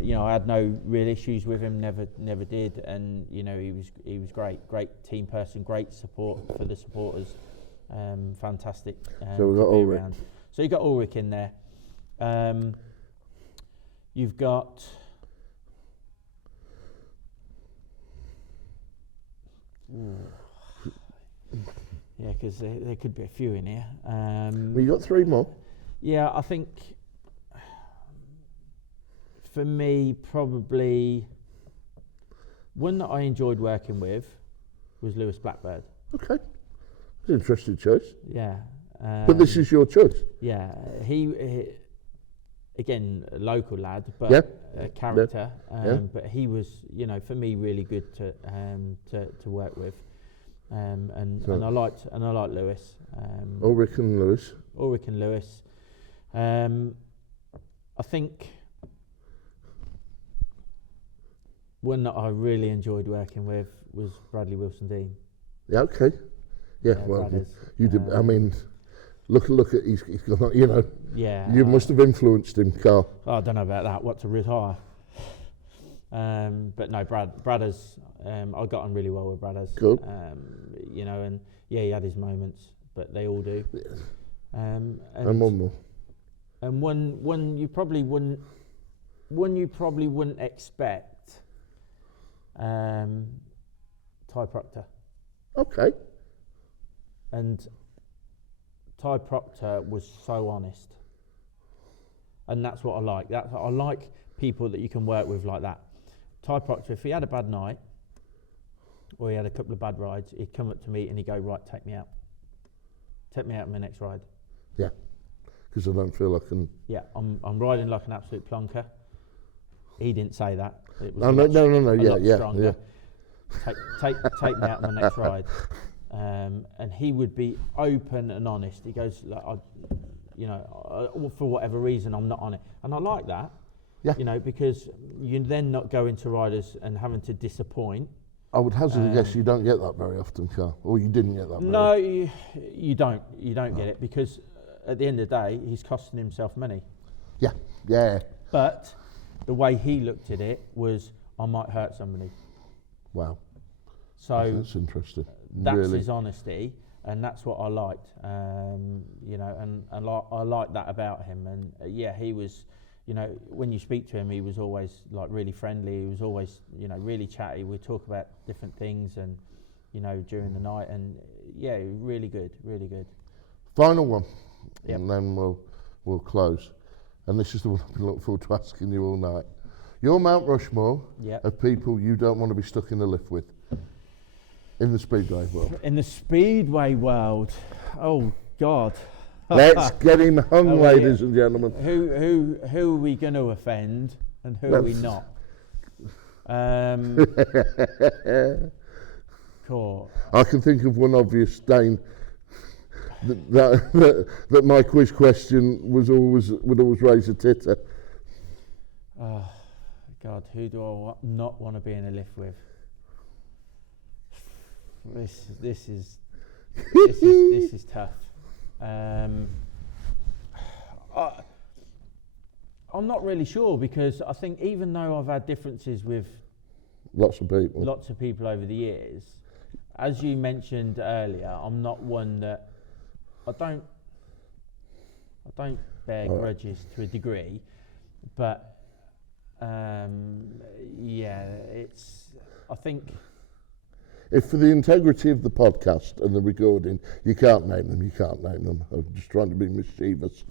You know, I had no real issues with him. Never did. And you know, he was great team person, great support for the supporters. Fantastic. So we got Ulrich. So you got Ulrich in there. You've got. Yeah, because there could be a few in here. Well, you got 3 more. Yeah, I think for me, probably one that I enjoyed working with was Lewis Blackbird. Okay, that's an interesting choice. Yeah, but this is your choice. Yeah, he again a local lad, but a character. But he was, you know, for me really good to work with. And I liked Lewis. Ulrich and Lewis. I think one that I really enjoyed working with was Bradley Wilson Dean. Yeah. Okay. Yeah. Well, you did. I mean, look at he's got. You know. Yeah. You must have influenced him, Carl. I don't know about that. What to retire. But no, Bradders. I got on really well with Bradders. Good. You know, and yeah, he had his moments, but they all do. And one more. And one you probably wouldn't expect. Ty Proctor. Okay. And Ty Proctor was so honest, and that's what I like. I like people that you can work with like that. Ty Proctor, if he had a bad night or he had a couple of bad rides, he'd come up to me and he'd go, right, take me out. take me out on my next ride. Yeah, because I don't feel I can. Yeah, I'm riding like an absolute plonker. He didn't say that. It was No. Yeah. Stronger. Take me out on the next ride. And he would be open and honest. He goes, like, for whatever reason, I'm not on it. And I like that, because you're then not going to riders and having to disappoint. I would hazard a guess you don't get that very often, Carl, or you didn't get that very No, often. you don't. You don't get it, because at the end of the day, he's costing himself money. Yeah. But the way he looked at it was, I might hurt somebody. Wow. So that's interesting. That's really. his honesty, and that's what I liked. And I like that about him. And he was, when you speak to him, he was always like really friendly. He was always, really chatty. We'd talk about different things, and during the night, and really good. Final one, Yep. and then we'll close. And this is the one I've been looking forward to asking you all night. Your Mount Rushmore of people you don't want to be stuck in the lift with in the Speedway world. In the Speedway world, oh God. Let's get him hung, ladies and gentlemen. Who are we going to offend, and who are we not? Cool. I can think of one obvious stain that my quiz question would always raise a titter. Oh God, who do I not want to be in a lift with? This is tough. I'm not really sure, because I think even though I've had differences with lots of people over the years, as you mentioned earlier, I'm not one that I don't bear grudges to a degree, but it's, I think, if for the integrity of the podcast and the recording, you can't name them. I'm just trying to be mischievous.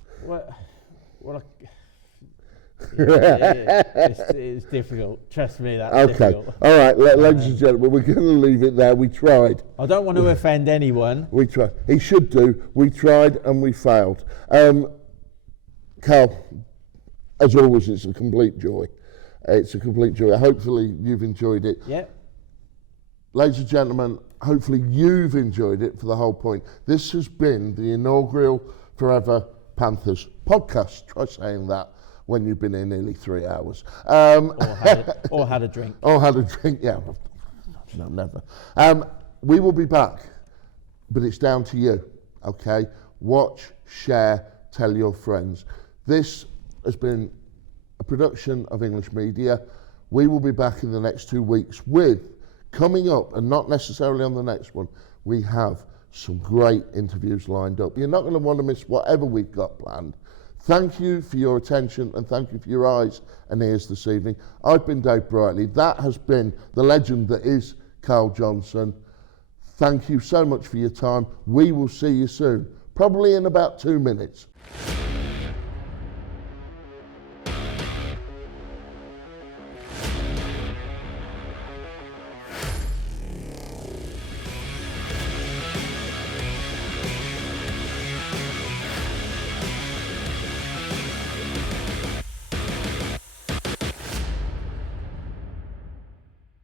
It's difficult. Trust me, that's difficult. All right, ladies and gentlemen, we're going to leave it there. We tried. I don't want to offend anyone. We tried. He should do. We tried and we failed. Carl, as always, it's a complete joy. Hopefully you've enjoyed it. Yeah. Ladies and gentlemen, hopefully you've enjoyed it for the whole point. This has been the inaugural Forever Panthers podcast. Try saying that when you've been here nearly 3 hours. Or had a drink. Yeah. No, never. We will be back, but it's down to you, okay? Watch, share, tell your friends. This has been a production of English Media. We will be back in the next 2 weeks with, coming up, and not necessarily on the next one, we have some great interviews lined up. You're not going to want to miss whatever we've got planned. Thank you for your attention, and thank you for your eyes and ears this evening. I've been Dave Brightly. That has been the legend that is Carl Johnson. Thank you so much for your time. We will see you soon, probably in about 2 minutes.